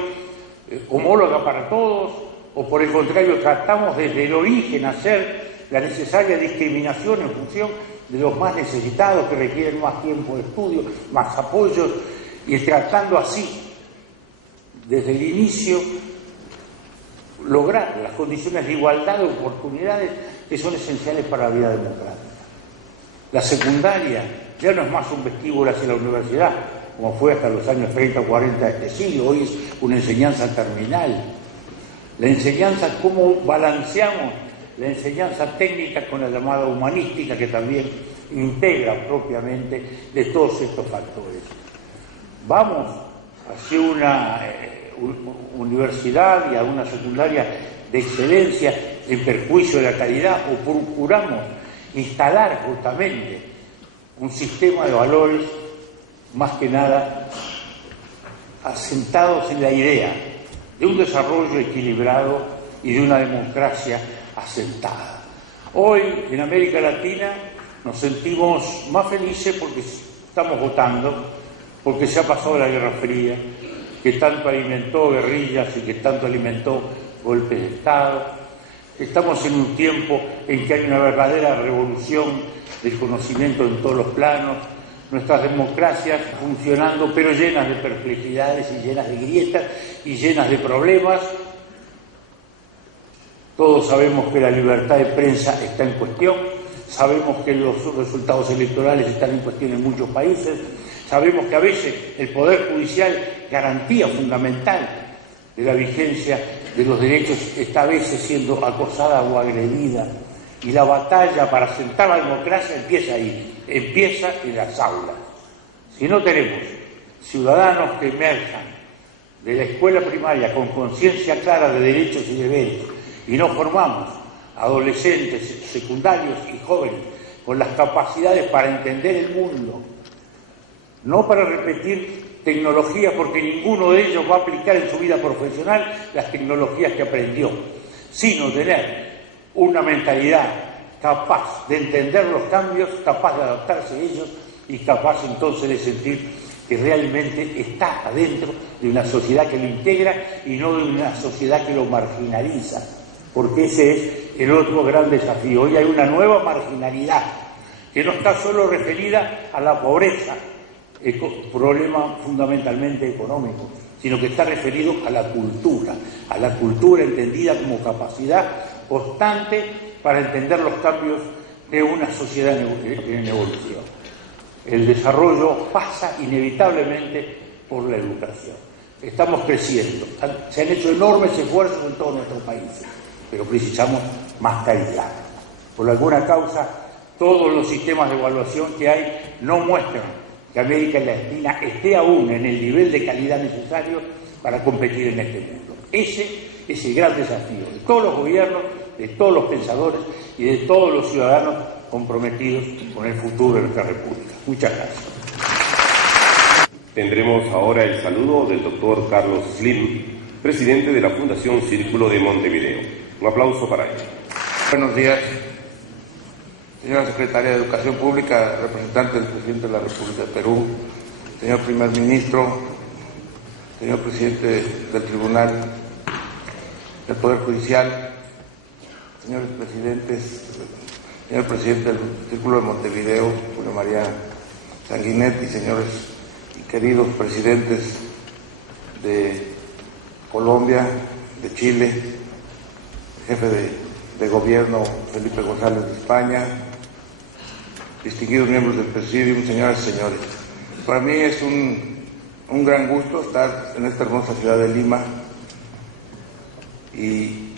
homóloga para todos o por el contrario tratamos desde el origen hacer la necesaria discriminación en función de los más necesitados que requieren más tiempo de estudio, más apoyos y tratando así desde el inicio lograr las condiciones de igualdad de oportunidades que son esenciales para la vida democrática? La secundaria ya no es más un vestíbulo hacia la universidad, como fue hasta los años 30 o 40 de este siglo. Hoy es una enseñanza terminal. La enseñanza, cómo balanceamos la enseñanza técnica con la llamada humanística, que también integra propiamente de todos estos factores. Vamos hacia una universidad y a una secundaria de excelencia en perjuicio de la calidad, o procuramos instalar justamente un sistema de valores más que nada asentados en la idea de un desarrollo equilibrado y de una democracia asentada. Hoy en América Latina nos sentimos más felices porque estamos votando, porque se ha pasado la Guerra Fría, que tanto alimentó guerrillas y que tanto alimentó golpes de Estado. Estamos en un tiempo en que hay una verdadera revolución del conocimiento en todos los planos, nuestras democracias funcionando pero llenas de perplejidades y llenas de grietas y llenas de problemas. Todos sabemos que la libertad de prensa está en cuestión, sabemos que los resultados electorales están en cuestión en muchos países, sabemos que a veces el Poder Judicial, garantía fundamental de la vigencia de los derechos, está a veces siendo acosada o agredida. Y la batalla para asentar la democracia empieza ahí, empieza en las aulas. Si no tenemos ciudadanos que emerjan de la escuela primaria con conciencia clara de derechos y deberes, y no formamos adolescentes, secundarios y jóvenes con las capacidades para entender el mundo, no para repetir tecnología, porque ninguno de ellos va a aplicar en su vida profesional las tecnologías que aprendió, sino tener una mentalidad capaz de entender los cambios, capaz de adaptarse a ellos y capaz entonces de sentir que realmente está adentro de una sociedad que lo integra y no de una sociedad que lo marginaliza, porque ese es el otro gran desafío. Hoy hay una nueva marginalidad que no está solo referida a la pobreza, problema fundamentalmente económico, sino que está referido a la cultura entendida como capacidad constante para entender los cambios de una sociedad en evolución. El desarrollo pasa inevitablemente por la educación. Estamos creciendo, se han hecho enormes esfuerzos en todos nuestros países, pero precisamos más calidad. Por alguna causa, todos los sistemas de evaluación que hay no muestran que América Latina esté aún en el nivel de calidad necesario para competir en este mundo. Ese es el gran desafío de todos los gobiernos, de todos los pensadores y de todos los ciudadanos comprometidos con el futuro de nuestra República. Muchas gracias. Tendremos ahora el saludo del doctor Carlos Slim, presidente de la Fundación Círculo de Montevideo. Un aplauso para él. Buenos días, señora Secretaria de Educación Pública, representante del presidente de la República de Perú, señor Primer Ministro, señor presidente del Tribunal del Poder Judicial, señores presidentes, señor presidente del Círculo de Montevideo, Julio María Sanguinetti, señores y queridos presidentes de Colombia, de Chile, jefe de gobierno Felipe González de España, distinguidos miembros del Presidium, señoras y señores. Para mí es un gran gusto estar en esta hermosa ciudad de Lima y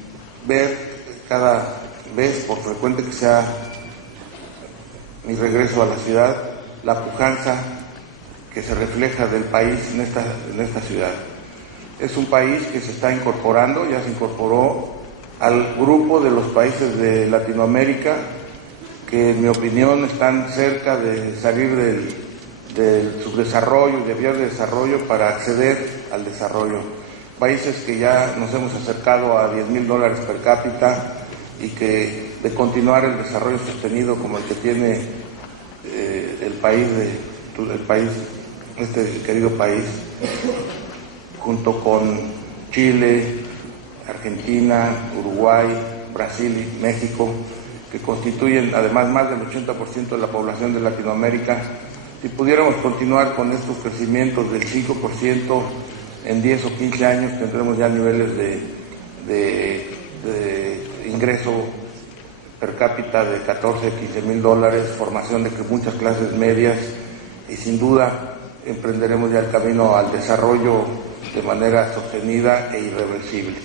ver cada vez, por frecuente que sea mi regreso a la ciudad, la pujanza que se refleja del país en esta ciudad. Es un país que se está incorporando, ya se incorporó al grupo de los países de Latinoamérica que en mi opinión están cerca de salir del subdesarrollo y de vías de desarrollo para acceder al desarrollo. Países que ya nos hemos acercado a $10,000 per cápita y que de continuar el desarrollo sostenido como el que tiene este querido país, junto con Chile, Argentina, Uruguay, Brasil y México, que constituyen además más del 80% de la población de Latinoamérica. Si pudiéramos continuar con estos crecimientos del 5% en 10 o 15 años, tendremos ya niveles de ingreso per cápita de 14, 15 mil dólares, formación de muchas clases medias, y sin duda emprenderemos ya el camino al desarrollo de manera sostenida e irreversible.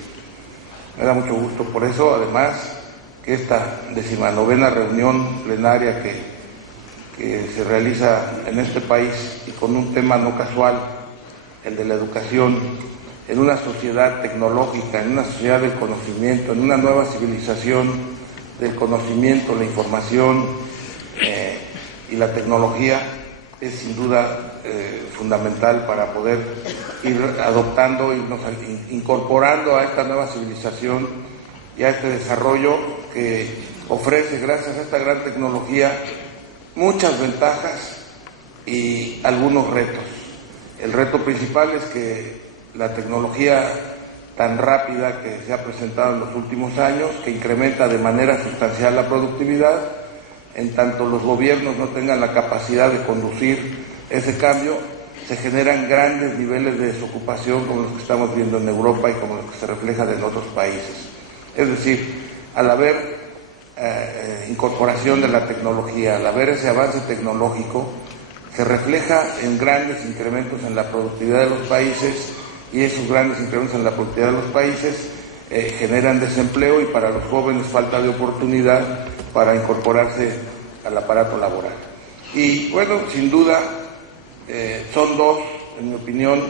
Me da mucho gusto por eso, además, que esta 19ª reunión plenaria que se realiza en este país y con un tema no casual, el de la educación, en una sociedad tecnológica, en una sociedad del conocimiento, en una nueva civilización del conocimiento, la información y la tecnología, es sin duda fundamental para poder ir adoptando, irnos incorporando a esta nueva civilización y a este desarrollo que ofrece, gracias a esta gran tecnología, muchas ventajas y algunos retos. El reto principal es que la tecnología tan rápida que se ha presentado en los últimos años, que incrementa de manera sustancial la productividad, en tanto los gobiernos no tengan la capacidad de conducir ese cambio, se generan grandes niveles de desocupación como los que estamos viendo en Europa y como los que se reflejan en otros países. Es decir, al haber incorporación de la tecnología, al haber ese avance tecnológico, se refleja en grandes incrementos en la productividad de los países, y esos grandes incrementos en la productividad de los países generan desempleo y para los jóvenes falta de oportunidad para incorporarse al aparato laboral. Y bueno, sin duda son dos, en mi opinión,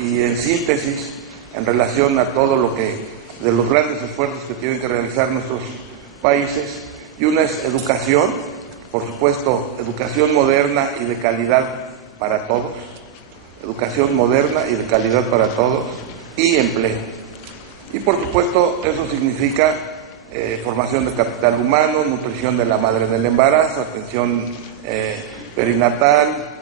y en síntesis, en relación a todo lo que, de los grandes esfuerzos que tienen que realizar nuestros países, y una es educación, por supuesto, educación moderna y de calidad para todos, educación moderna y de calidad para todos, y empleo. Y por supuesto, eso significa formación de capital humano, nutrición de la madre en el embarazo, atención perinatal,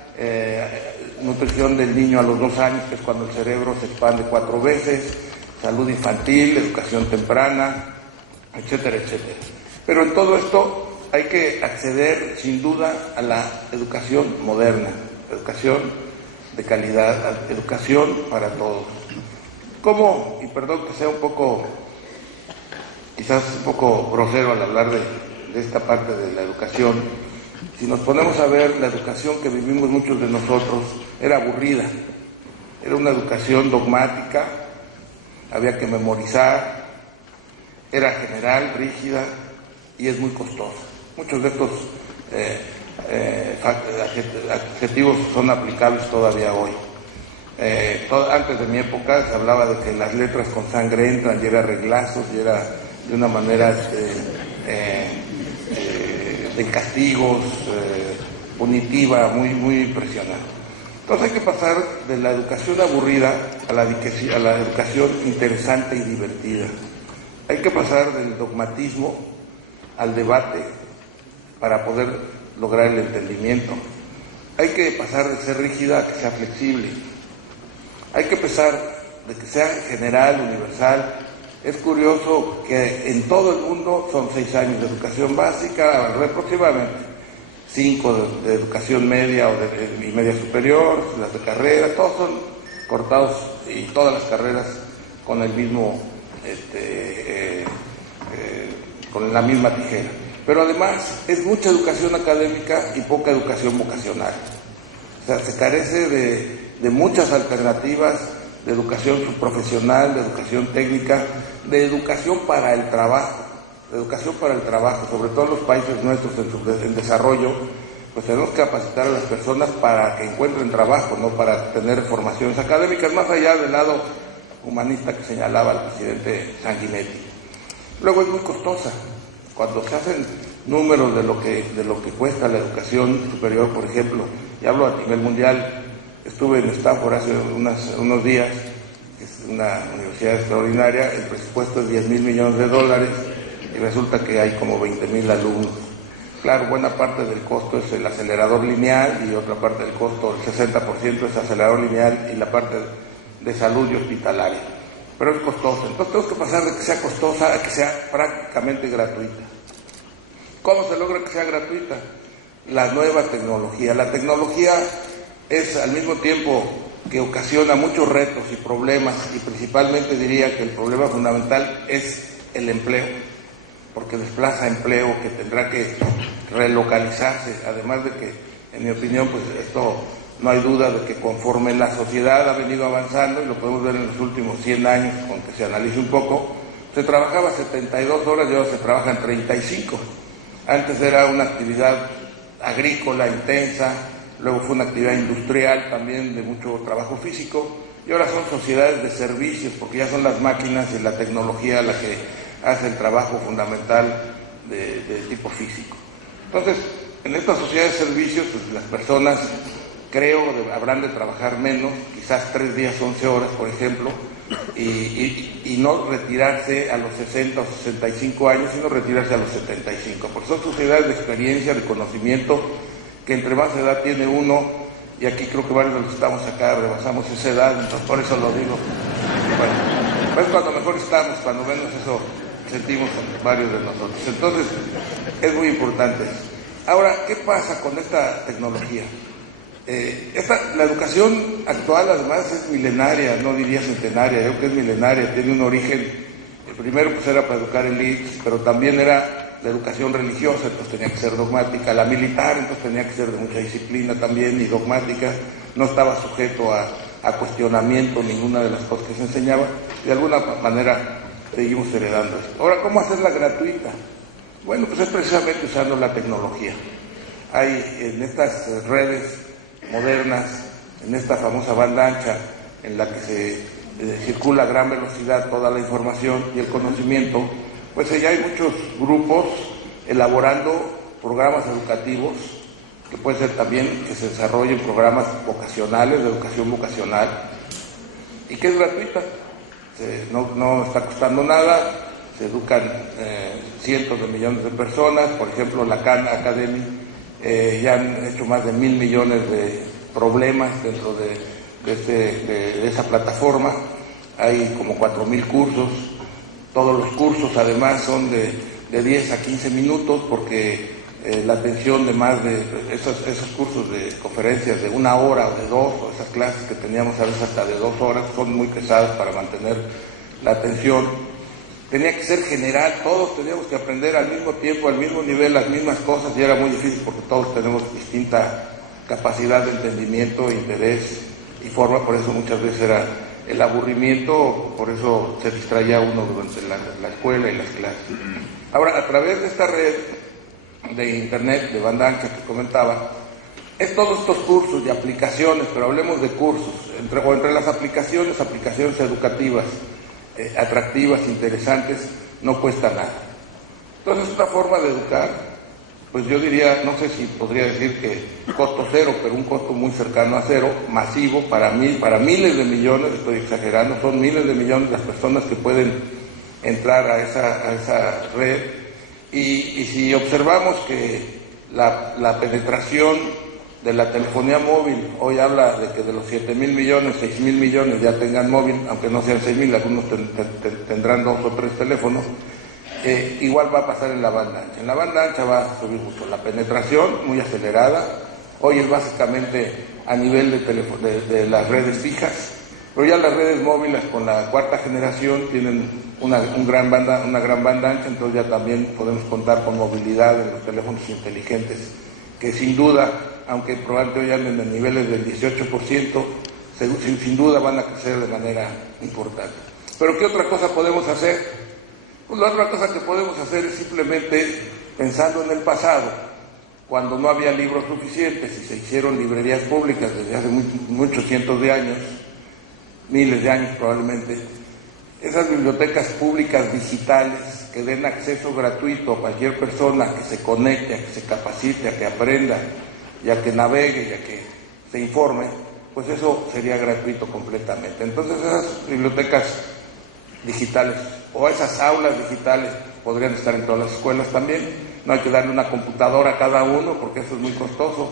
nutrición del niño a los 2 años, que es cuando el cerebro se expande 4 veces, salud infantil, educación temprana, etcétera, etcétera. Pero en todo esto hay que acceder sin duda a la educación moderna, educación de calidad, educación para todos. ¿Cómo? Y perdón que sea un poco, quizás un poco grosero al hablar de esta parte de la educación, si nos ponemos a ver, la educación que vivimos muchos de nosotros era aburrida, era una educación dogmática, había que memorizar, era general, rígida y es muy costosa. Muchos de estos adjetivos son aplicables todavía hoy. Antes de mi época se hablaba de que las letras con sangre entran y era reglazos y era de una manera de castigos, punitiva, muy impresionante. Entonces hay que pasar de la educación aburrida a la educación interesante y divertida. Hay que pasar del dogmatismo al debate para poder lograr el entendimiento. Hay que pasar de ser rígida a que sea flexible. Hay que pasar de que sea general, universal. Es curioso que en todo el mundo son 6 años de educación básica, aproximadamente 5 de educación media y media superior, las de carrera, todos son cortados y todas las carreras con el mismo, con la misma tijera. Pero además es mucha educación académica y poca educación vocacional. O sea, se carece de muchas alternativas de educación profesional, de educación técnica, de educación para el trabajo, sobre todo en los países nuestros en desarrollo, pues tenemos que capacitar a las personas para que encuentren trabajo, no para tener formaciones académicas, más allá del lado humanista que señalaba el presidente Sanguinetti. Luego es muy costosa. Cuando se hacen números de lo que cuesta la educación superior, por ejemplo, y hablo a nivel mundial. Estuve en Stanford hace unos días, que es una universidad extraordinaria. El presupuesto es $10,000 millones y resulta que hay como 20,000 alumnos. Claro, buena parte del costo es el acelerador lineal y otra parte del costo, el 60% es acelerador lineal y la parte de salud y hospitalaria. Pero es costoso. Entonces tenemos que pasar de que sea costosa a que sea prácticamente gratuita. ¿Cómo se logra que sea gratuita? La nueva tecnología. La tecnología es al mismo tiempo que ocasiona muchos retos y problemas, y principalmente diría que el problema fundamental es el empleo, porque desplaza empleo que tendrá que relocalizarse, además de que, en mi opinión, pues esto no hay duda de que conforme la sociedad ha venido avanzando, y lo podemos ver en los últimos 100 años, con que se analice un poco, se trabajaba 72 horas y ahora se trabajan 35. Antes era una actividad agrícola intensa, luego fue una actividad industrial también de mucho trabajo físico, y ahora son sociedades de servicios, porque ya son las máquinas y la tecnología la que hace el trabajo fundamental de tipo físico. Entonces, en estas sociedades de servicios, pues, las personas, creo, habrán de trabajar menos, quizás 3 días, 11 horas, por ejemplo, y no retirarse a los 60 o 65 años, sino retirarse a los 75, porque son sociedades de experiencia, de conocimiento, que entre más edad tiene uno, y aquí creo que varios de los que estamos acá rebasamos esa edad, entonces por eso lo digo. Bueno, pues cuando mejor estamos, cuando menos eso sentimos varios de nosotros. Entonces, es muy importante. Ahora, ¿qué pasa con esta tecnología? La educación actual, además, es milenaria, no diría centenaria, yo creo que es milenaria, tiene un origen, el primero pues era para educar élites, pero también era la educación religiosa, entonces tenía que ser dogmática, la militar, entonces tenía que ser de mucha disciplina también y dogmática, no estaba sujeto a cuestionamiento ninguna de las cosas que se enseñaba, y de alguna manera seguimos heredando esto. Ahora, ¿cómo hacerla gratuita? Bueno, pues es precisamente usando la tecnología. Hay en estas redes modernas, en esta famosa banda ancha en la que se circula a gran velocidad toda la información y el conocimiento, pues ya hay muchos grupos elaborando programas educativos, que puede ser también que se desarrollen programas vocacionales, de educación vocacional, y que es gratuita, no está costando nada, se educan cientos de millones de personas. Por ejemplo, la Khan Academy ya han hecho más de 1,000 millones de problemas dentro de esa plataforma. Hay como 4,000 cursos. Todos los cursos además son de 10 a 15 minutos, porque la atención de más de esos cursos de conferencias de 1 hora o de 2, o esas clases que teníamos a veces hasta de 2 horas, son muy pesadas para mantener la atención. Tenía que ser general, todos teníamos que aprender al mismo tiempo, al mismo nivel, las mismas cosas, y era muy difícil porque todos tenemos distinta capacidad de entendimiento, interés y forma, por eso muchas veces era el aburrimiento, por eso se distraía uno durante la escuela y las clases. Ahora, a través de esta red de internet, de banda ancha que comentaba, es todos estos cursos y aplicaciones, pero hablemos de cursos, entre las aplicaciones educativas, atractivas, interesantes, no cuesta nada. Entonces, esta forma de educar, pues yo diría, no sé si podría decir que costo cero, pero un costo muy cercano a cero, masivo, para miles de millones, estoy exagerando, son miles de millones las personas que pueden entrar a esa red, y si observamos que la penetración de la telefonía móvil, hoy habla de que de los 7,000 millones, 6,000 millones ya tengan móvil, aunque no sean 6,000, algunos tendrán 2 o 3 teléfonos, igual va a pasar en la banda ancha. En la banda ancha va a subir mucho la penetración, muy acelerada, hoy es básicamente a nivel de las redes fijas, pero ya las redes móviles con la 4ª generación tienen una gran banda ancha, entonces ya también podemos contar con movilidad en los teléfonos inteligentes, que sin duda, aunque probablemente hoy anden en niveles del 18%, sin duda van a crecer de manera importante. Pero ¿qué otra cosa podemos hacer? Pues la otra cosa que podemos hacer es simplemente, pensando en el pasado, cuando no había libros suficientes y se hicieron librerías públicas desde hace muchos cientos de años, miles de años probablemente, esas bibliotecas públicas digitales que den acceso gratuito a cualquier persona que se conecte, a que se capacite, a que aprenda, y a que navegue, y a que se informe, pues eso sería gratuito completamente. Entonces esas bibliotecas digitales o esas aulas digitales podrían estar en todas las escuelas también. No hay que darle una computadora a cada uno porque eso es muy costoso.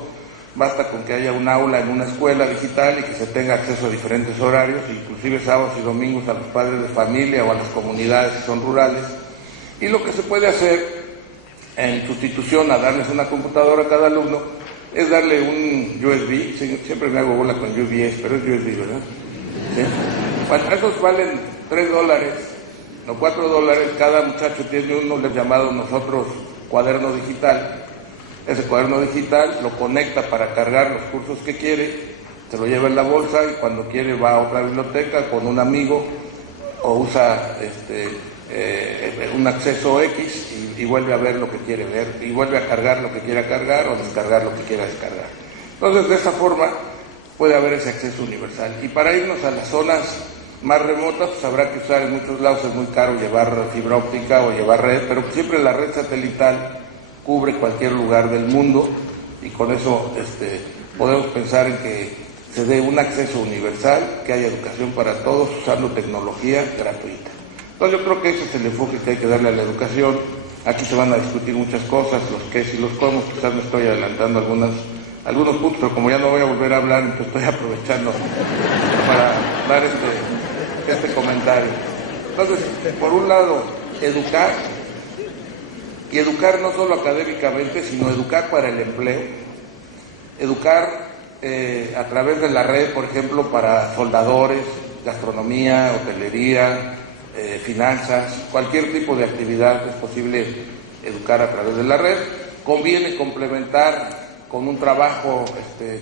Basta con que haya un aula en una escuela digital y que se tenga acceso a diferentes horarios, inclusive sábados y domingos, a los padres de familia o a las comunidades que son rurales. Y lo que se puede hacer en sustitución a darles una computadora a cada alumno es darle un USB. Siempre me hago bola con UBS, pero es USB, ¿verdad? ¿Sí? Bueno, esos valen $3 o $4. Cada muchacho tiene uno, les llamado nosotros cuaderno digital. Ese cuaderno digital lo conecta para cargar los cursos que quiere, se lo lleva en la bolsa y cuando quiere va a otra biblioteca con un amigo o usa un acceso X y vuelve a ver lo que quiere ver y vuelve a cargar lo que quiera cargar o descargar lo que quiera descargar. Entonces, de esa forma puede haber ese acceso universal. Y para irnos a las zonas más remotas, pues habrá que usar, en muchos lados es muy caro llevar fibra óptica o llevar red, pero siempre la red satelital cubre cualquier lugar del mundo y con eso podemos pensar en que se dé un acceso universal, que haya educación para todos usando tecnología gratuita. Entonces yo creo que ese es el enfoque que hay que darle a la educación. Aquí se van a discutir muchas cosas, los qués y los cómo, quizás me estoy adelantando algunos puntos, pero como ya no voy a volver a hablar, entonces estoy aprovechando para dar este comentario. Entonces, por un lado, educar, y educar no solo académicamente, sino educar para el empleo, educar a través de la red, por ejemplo, para soldadores, gastronomía, hotelería, finanzas, cualquier tipo de actividad es posible educar a través de la red. Conviene complementar con un trabajo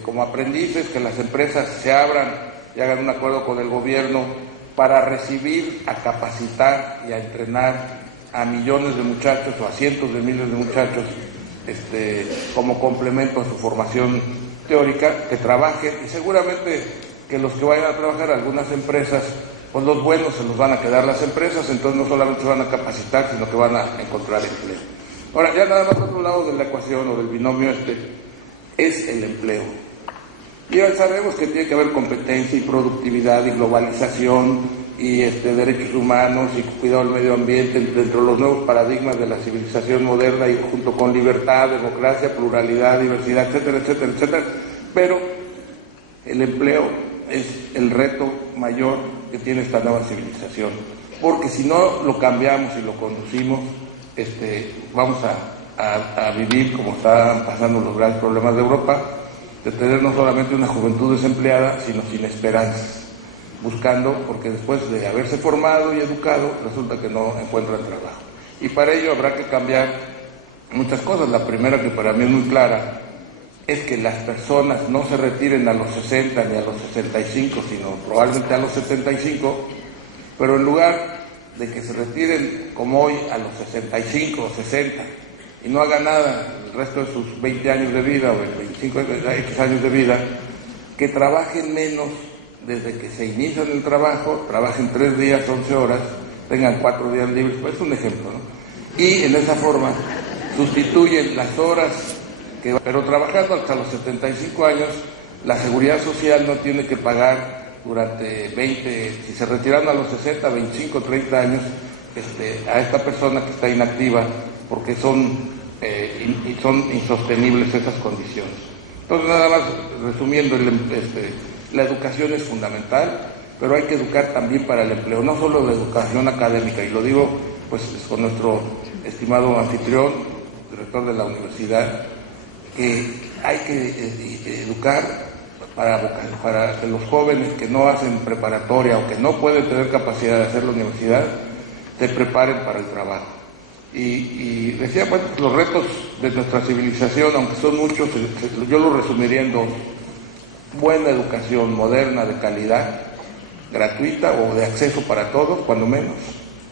como aprendices, que las empresas se abran y hagan un acuerdo con el gobierno para recibir, a capacitar y a entrenar a millones de muchachos o a cientos de miles de muchachos como complemento a su formación teórica, que trabajen, y seguramente que los que vayan a trabajar a algunas empresas, pues los buenos se los van a quedar las empresas, entonces no solamente se van a capacitar, sino que van a encontrar empleo. Ahora, ya nada más otro lado de la ecuación o del binomio es el empleo. Y ya sabemos que tiene que haber competencia y productividad y globalización y derechos humanos y cuidado del medio ambiente dentro de los nuevos paradigmas de la civilización moderna, y junto con libertad, democracia, pluralidad, diversidad, etcétera, etcétera, etcétera. Pero el empleo es el reto mayor que tiene esta nueva civilización, porque si no lo cambiamos y lo conducimos, vamos a vivir como están pasando los grandes problemas de Europa, de tener no solamente una juventud desempleada, sino sin esperanzas, buscando, porque después de haberse formado y educado, resulta que no encuentran trabajo. Y para ello habrá que cambiar muchas cosas. La primera, que para mí es muy clara, es que las personas no se retiren a los 60 ni a los 65, sino probablemente a los 75, pero en lugar de que se retiren como hoy a los 65 o 60 y no haga nada el resto de sus 20 años de vida o 25 años de vida, que trabajen menos desde que se inician el trabajo, trabajen 3 días, 11 horas, tengan 4 días libres, pues es un ejemplo, ¿no? Y en esa forma sustituyen las horas, pero trabajando hasta los 75 años, la seguridad social no tiene que pagar durante 20, si se retiran a los 60, 25, 30 años, a esta persona que está inactiva, porque son insostenibles esas condiciones. Entonces, nada más resumiendo, la educación es fundamental, pero hay que educar también para el empleo, no solo de educación académica, y lo digo pues con nuestro estimado anfitrión, director de la universidad, que hay que educar para que los jóvenes que no hacen preparatoria o que no pueden tener capacidad de hacer la universidad, se preparen para el trabajo. Y decía, bueno, los retos de nuestra civilización, aunque son muchos, yo lo resumiría en 2. Buena educación moderna, de calidad, gratuita o de acceso para todos, cuando menos.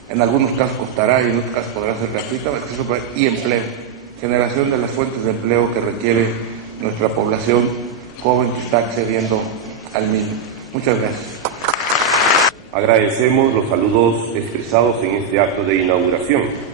En algunos casos costará y en otros casos podrá ser gratuita, y empleo. Generación de las fuentes de empleo que requiere nuestra población joven que está accediendo al mismo. Muchas gracias. Agradecemos los saludos expresados en este acto de inauguración.